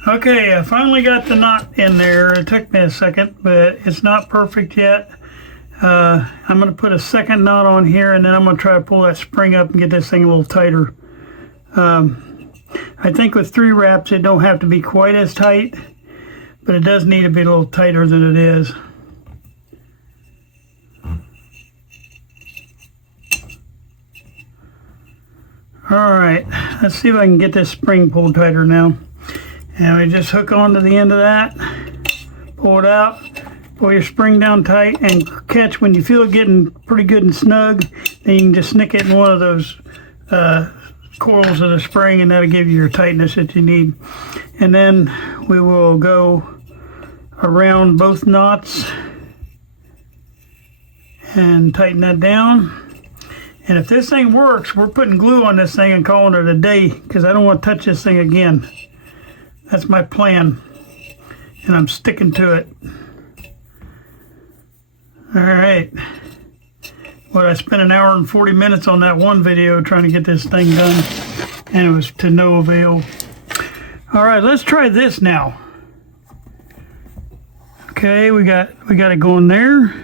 Okay, I finally got the knot in there. It took me a second, but it's not perfect yet. I'm going to put a second knot on here, and then I'm going to try to pull that spring up and get this thing a little tighter. I think with 3 wraps, it don't have to be quite as tight, but it does need to be a little tighter than it is. All right, let's see if I can get this spring pulled tighter now. And we just hook on to the end of that, pull it out, pull your spring down tight, and catch when you feel it getting pretty good and snug, then you can just nick it in one of those coils of the spring, and that'll give you your tightness that you need. And then we will go around both knots and tighten that down. And if this thing works, we're putting glue on this thing and calling it a day, because I don't want to touch this thing again. That's my plan, and I'm sticking to it. All right. Well, I spent an hour and 40 minutes on that one video trying to get this thing done, and it was to no avail. All right, let's try this now. Okay, we got it going there,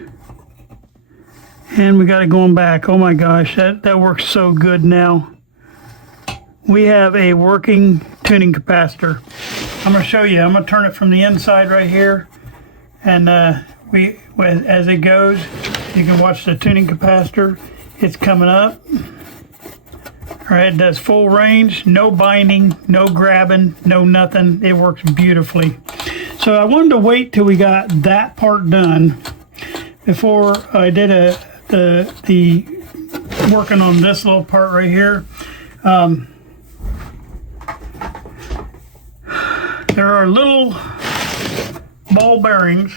and we got it going back. Oh my gosh, that works so good now. We have a working tuning capacitor. I'm going to show you. I'm going to turn it from the inside right here, and as it goes, you can watch the tuning capacitor. It's coming up. All right, it does full range, no binding, no grabbing, no nothing. It works beautifully. So I wanted to wait till we got that part done before I did the working on this little part right here. There are little ball bearings,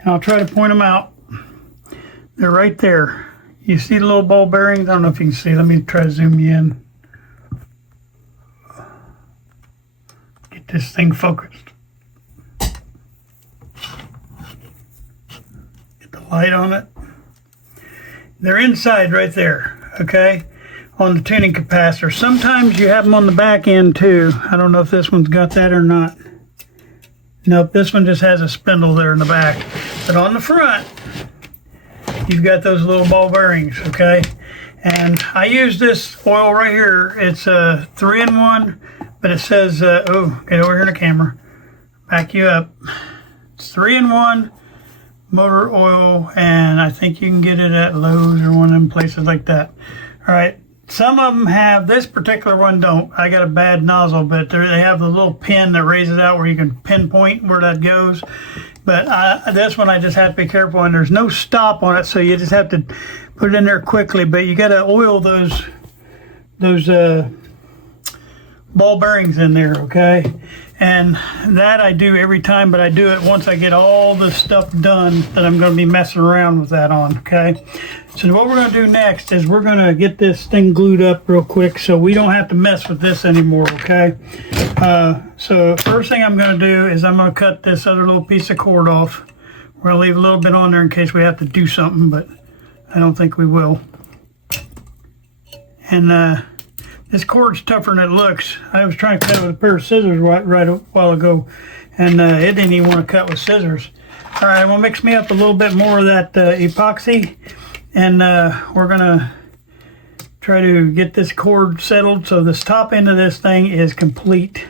and I'll try to point them out. They're right there. You see the little ball bearings? I don't know if you can see. Let me try to zoom you in. Get this thing focused. Get the light on it. They're inside right there, okay? On the tuning capacitor. Sometimes you have them on the back end too. I don't know if this one's got that or not. Nope, this one just has a spindle there in the back. But on the front, you've got those little ball bearings, okay? And I use this oil right here. It's a 3-in-1, but it says, oh, get over here in the camera. Back you up. It's 3-in-1, motor oil, and I think you can get it at Lowe's or one of them places like that. All right, some of them have, this particular one don't. I got a bad nozzle, but they have the little pin that raises out where you can pinpoint where that goes. But this one I just have to be careful, and there's no stop on it, so you just have to put it in there quickly. But you got to oil those ball bearings in there, okay? And that I do every time, but I do it once I get all the stuff done that I'm going to be messing around with that on, okay? So what we're going to do next is we're going to get this thing glued up real quick so we don't have to mess with this anymore, okay? So first thing I'm going to do is I'm going to cut this other little piece of cord off. We're going to leave a little bit on there in case we have to do something, but I don't think we will. And this cord's tougher than it looks. I was trying to cut it with a pair of scissors right a while ago, and it didn't even want to cut with scissors. All right, I'm gonna mix me up a little bit more of that epoxy, and we're gonna try to get this cord settled so this top end of this thing is complete.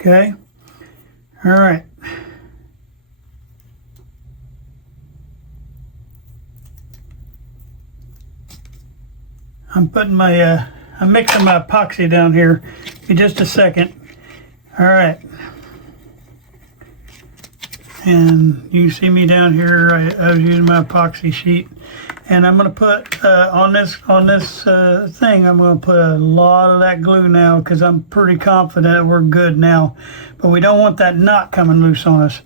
Okay, all right. I'm putting my, I'm mixing my epoxy down here in just a second. All right. And you can see me down here, I was using my epoxy sheet. And I'm gonna put, on this thing, I'm gonna put a lot of that glue now because I'm pretty confident we're good now. But we don't want that knot coming loose on us.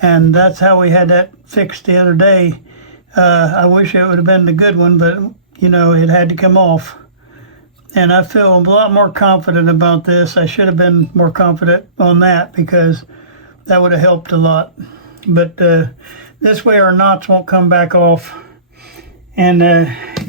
And that's how we had that fixed the other day. I wish it would have been the good one, but you know, it had to come off. And I feel a lot more confident about this. I should have been more confident on that because that would have helped a lot. But this way our knots won't come back off. And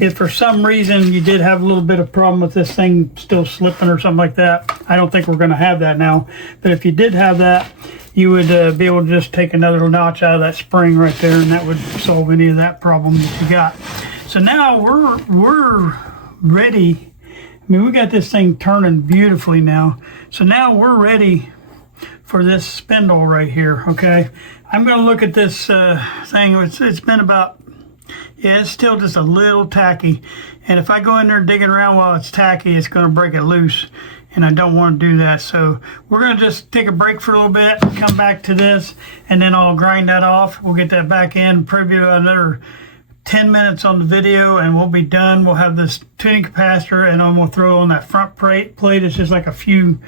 if for some reason you did have a little bit of problem with this thing still slipping or something like that, I don't think we're going to have that now. But if you did have that, you would be able to just take another notch out of that spring right there, and that would solve any of that problem that you got. So now we're ready. I mean, we got this thing turning beautifully now. So now we're ready for this spindle right here, okay? I'm gonna look at this thing. It's been about, yeah, it's still just a little tacky. And if I go in there digging around while it's tacky, it's gonna break it loose. And I don't want to do that. So we're gonna just take a break for a little bit, come back to this, and then I'll grind that off. We'll get that back in, preview another 10 minutes on the video, and we'll be done. We'll have this tuning capacitor, and I'm gonna throw on that front plate. It's just like a few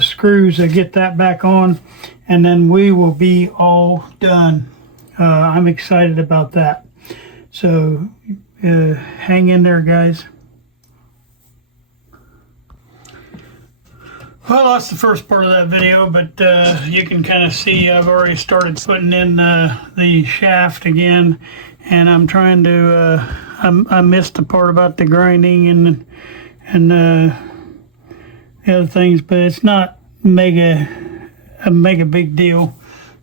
screws to get that back on, and then we will be all done. I'm excited about that. So hang in there, guys. Well, that's the first part of that video, but you can kind of see I've already started putting in the shaft again, and I'm trying to, I missed the part about the grinding and the other things, but it's not a mega big deal.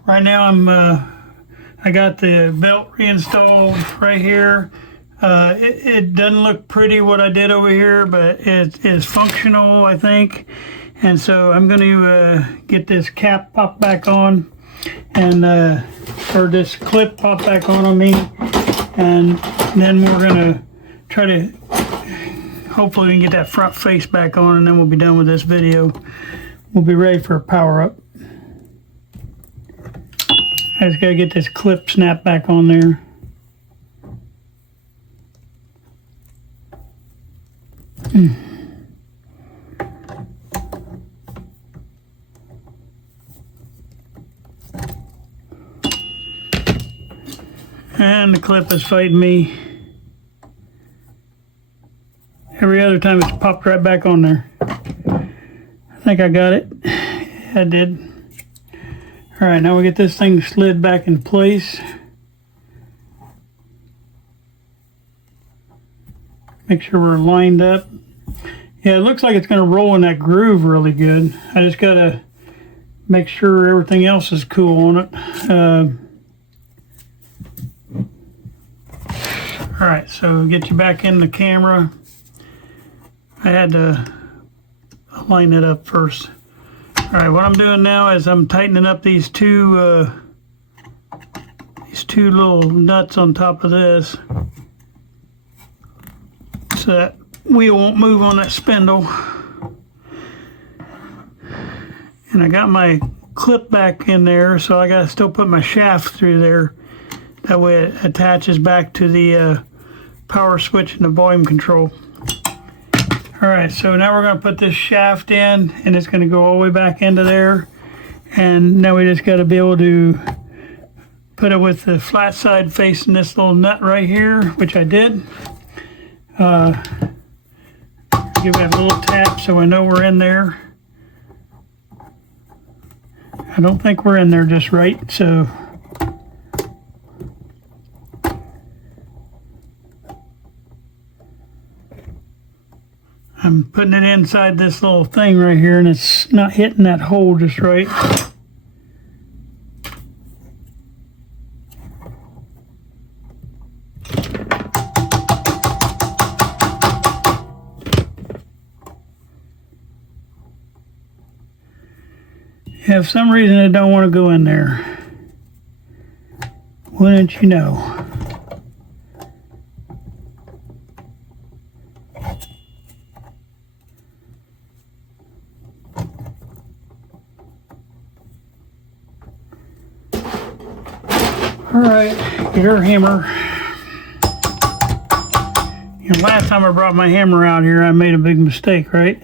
Right now I got the belt reinstalled right here. It doesn't look pretty what I did over here, but it is functional, I think. And so I'm going to get this cap popped back on, and or this clip popped back on me, and then we're going to try to hopefully we can get that front face back on, and then we'll be done with this video. We'll be ready for a power up. I just got to get this clip snapped back on there. And the clip is fighting me. Every other time it's popped right back on there. I think I got it. I did. All right, now we get this thing slid back in place. Make sure we're lined up. Yeah, it looks like it's going to roll in that groove really good. I just got to make sure everything else is cool on it. All right, so get you back in the camera. I had to line it up first. All right, what I'm doing now is I'm tightening up these two these two little nuts on top of this so that wheel won't move on that spindle. And I got my clip back in there, so I gotta still put my shaft through there. That way it attaches back to the power switch and the volume control. All right, so now we're gonna put this shaft in, and it's gonna go all the way back into there. And now we just gotta be able to put it with the flat side facing this little nut right here, which I did. Give it a little tap so I know we're in there. I don't think we're in there just right, so I'm putting it inside this little thing right here, and it's not hitting that hole just right. Yeah, for some reason I don't want to go in there. Wouldn't you know? All right, get our hammer. You know, last time I brought my hammer out here, I made a big mistake, right?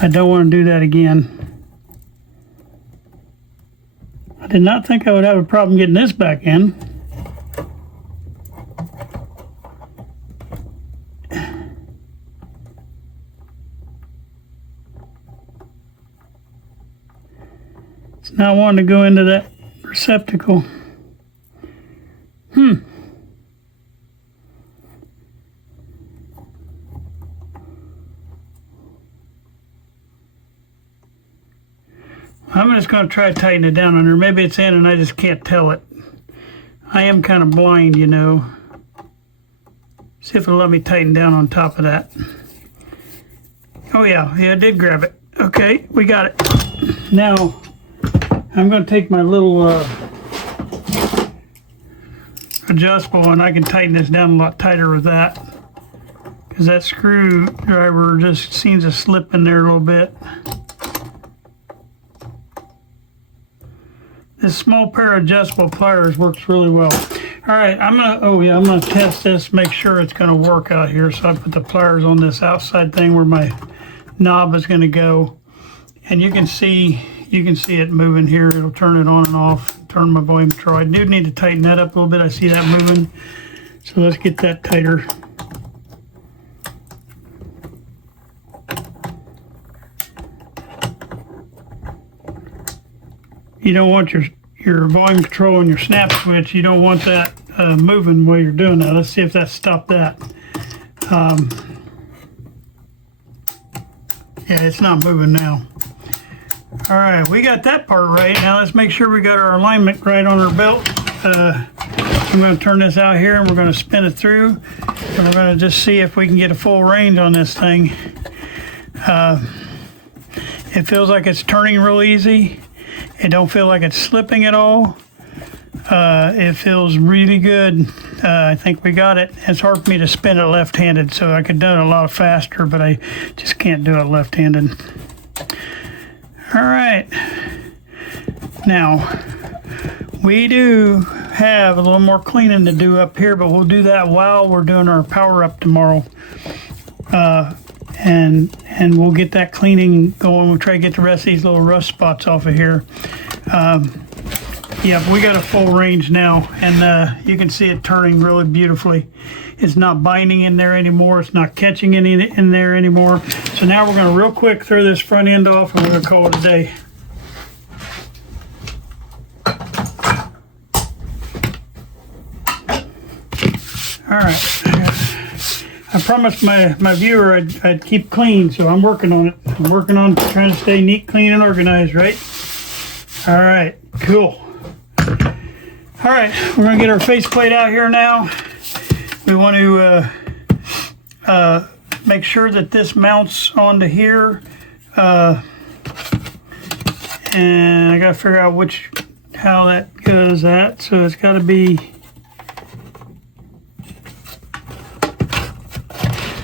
I don't want to do that again. I did not think I would have a problem getting this back in. It's not wanting to go into that receptacle. I'm just going to try to tighten it down under. Maybe it's in and I just can't tell it. I am kind of blind, you know. See if it'll let me tighten down on top of that. Oh yeah, I did grab it. Okay, we got it. Now, I'm going to take my little adjustable and I can tighten this down a lot tighter with that. Because that screwdriver just seems to slip in there a little bit. This small pair of adjustable pliers works really well. All right, I'm gonna test this, make sure it's gonna work out here. So I put the pliers on this outside thing where my knob is gonna go, and you can see it moving here. It'll turn it on and off, turn my volume control. I do need to tighten that up a little bit. I see that moving, so let's get that tighter. You don't want your volume control and your snap switch, you don't want that moving while you're doing that. Let's see if that stopped that. Yeah, it's not moving now. All right, we got that part right. Now let's make sure we got our alignment right on our belt. I'm going to turn this out here and we're going to spin it through. And we're going to just see if we can get a full range on this thing. It feels like it's turning real easy. It don't feel like it's slipping at all. It feels really good. I think we got it. It's hard for me to spin it left-handed, so I could do it a lot faster, but I just can't do it left-handed. All right. Now, we do have a little more cleaning to do up here, but we'll do that while we're doing our power up tomorrow. And we'll get that cleaning going. We'll try to get the rest of these little rust spots off of here. Yeah, but we got a full range now, and you can see it turning really beautifully. It's not binding in there anymore. It's not catching any in there anymore. So now we're going to real quick throw this front end off, and we're going to call it a day. All right. I promised my viewer I'd keep clean, so I'm working on it. I'm working on trying to stay neat, clean, and organized, right? All right, cool. All right, we're gonna get our faceplate out here now. We want to make sure that this mounts onto here. And I gotta figure out which how that goes at. So it's got to be,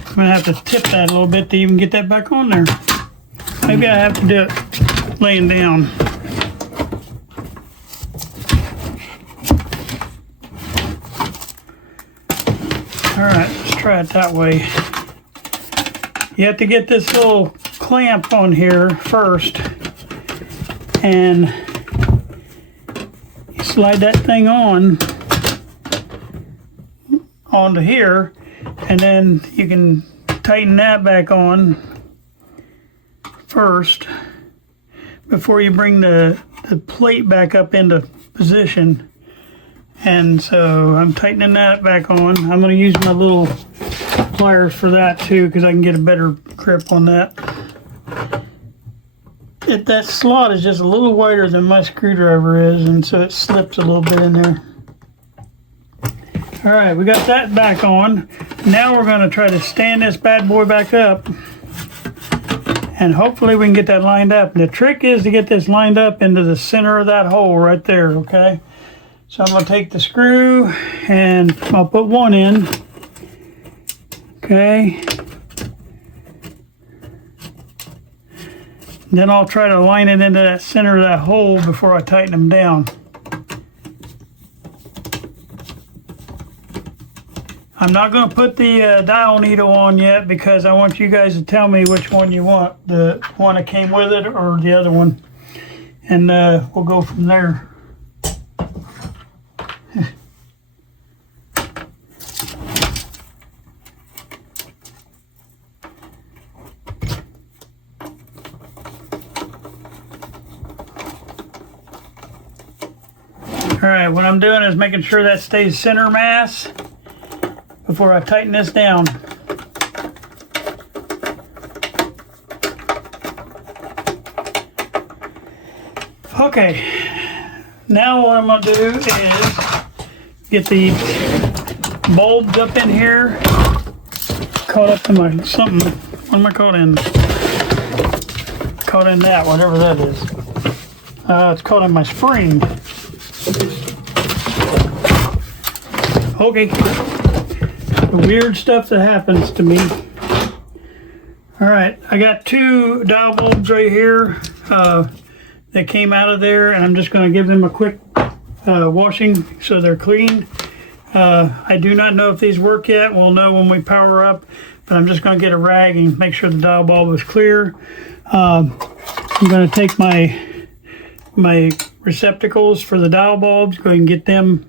I'm going to have to tip that a little bit to even get that back on there. Maybe I have to do it laying down. All right, let's try it that way. You have to get this little clamp on here first, and you slide that thing on onto here, and then you can tighten that back on first before you bring the plate back up into position. And so I'm tightening that back on. I'm going to use my little pliers for that too, because I can get a better grip on that. That slot is just a little wider than my screwdriver is, and so it slips a little bit in there. All right, we got that back on. Now we're going to try to stand this bad boy back up, and hopefully we can get that lined up. And the trick is to get this lined up into the center of that hole right there, okay? So I'm going to take the screw and I'll put one in, okay? Then I'll try to line it into that center of that hole before I tighten them down. I'm not going to put the dial needle on yet because I want you guys to tell me which one you want, the one that came with it or the other one, and we'll go from there. All right, what I'm doing is making sure that stays center mass before I tighten this down. Okay, now what I'm going to do is get the bulbs up in here, caught up in my something. What am I caught in? Caught in that, whatever that is. It's caught in my spring. Okay, the weird stuff that happens to me. All right, I got two dial bulbs right here that came out of there, and I'm just going to give them a quick washing so they're clean. I do not know if these work yet. We'll know when we power up, but I'm just going to get a rag and make sure the dial bulb is clear. I'm going to take my receptacles for the dial bulbs, go ahead and get them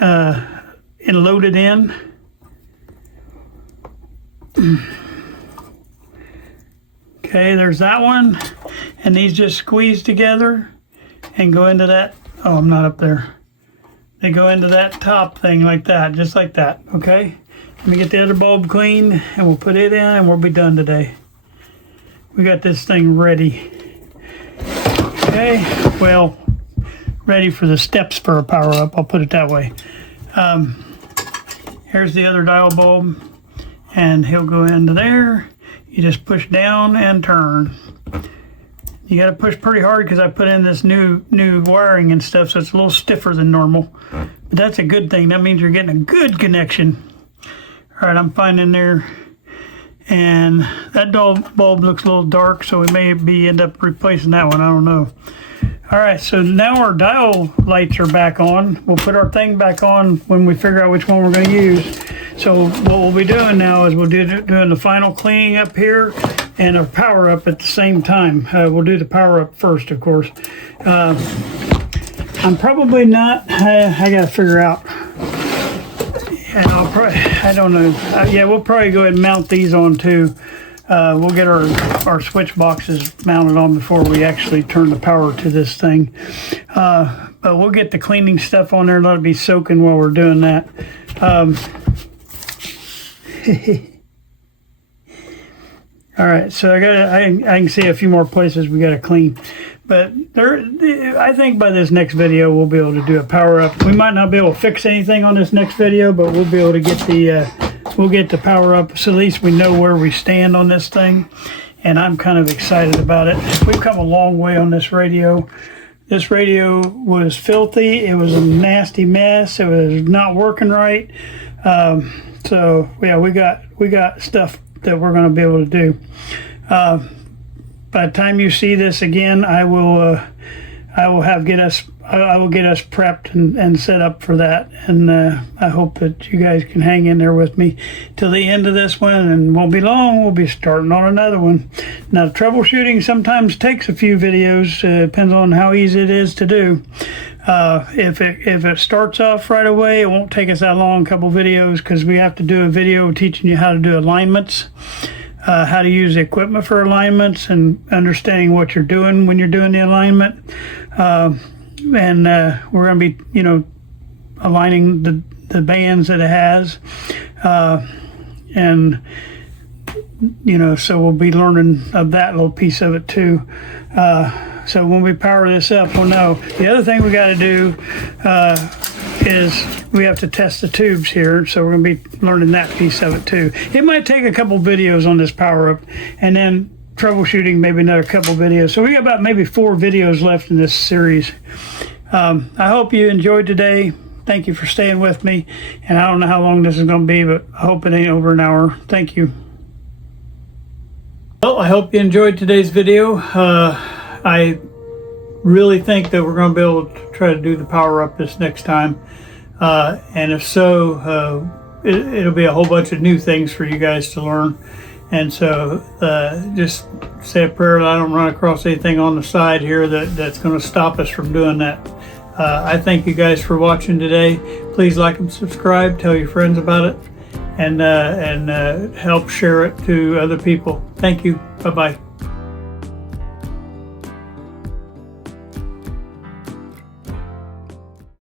and loaded in. Okay, there's that one, and these just squeeze together and go into that. Oh, I'm not up there. They go into that top thing like that, just like that. Okay, let me get the other bulb clean and we'll put it in and we'll be done today. We got this thing ready. Okay, well, ready for the steps for a power up, I'll put it that way. Here's the other dial bulb, and he'll go into there. You just push down and turn. You got to push pretty hard because I put in this new wiring and stuff, so it's a little stiffer than normal. But that's a good thing. That means you're getting a good connection. All right, I'm finding there, and that bulb looks a little dark, so we may end up replacing that one. I don't know. All right, so now our dial lights are back on. We'll put our thing back on when we figure out which one we're going to use. So what we'll be doing now is we'll doing the final cleaning up here and a power up at the same time. We'll do the power up first, of course. I'm probably not. I got to figure out. I don't know. Yeah, we'll probably go ahead and mount these on too. We'll get our switch boxes mounted on before we actually turn the power to this thing. But we'll get the cleaning stuff on there. Let it be soaking while we're doing that. All right, so I can see a few more places we got to clean. But I think by this next video we'll be able to do a power up. We might not be able to fix anything on this next video, but we'll be able to get the power up, so at least we know where we stand on this thing. And I'm kind of excited about it. We've come a long way on this radio. This radio was filthy. It was a nasty mess. It was not working right. So yeah, we got stuff that we're going to be able to do. By the time you see this again, I will get us prepped and set up for that. And I hope that you guys can hang in there with me till the end of this one, and won't be long. We'll be starting on another one. Now, troubleshooting sometimes takes a few videos. Depends on how easy it is to do. If it starts off right away, it won't take us that long, a couple videos, because we have to do a video teaching you how to do alignments, how to use the equipment for alignments, and understanding what you're doing when you're doing the alignment. And we're going to be, aligning the bands that it has, and so we'll be learning of that little piece of it too. So when we power this up, we'll know. The other thing we got to do is we have to test the tubes here, so we're going to be learning that piece of it too. It might take a couple videos on this power up, and then troubleshooting maybe another couple videos. So we got about maybe 4 videos left in this series. I hope you enjoyed today. Thank you for staying with me. And I don't know how long this is going to be, but I hope it ain't over an hour. Thank you. Well, I hope you enjoyed today's video. I really think that we're going to be able to try to do the power up this next time. And if so, it'll be a whole bunch of new things for you guys to learn. And so just say a prayer that I don't run across anything on the side here that's going to stop us from doing that. I thank you guys for watching today. Please like and subscribe, tell your friends about it, and help share it to other people. Thank you. Bye-bye.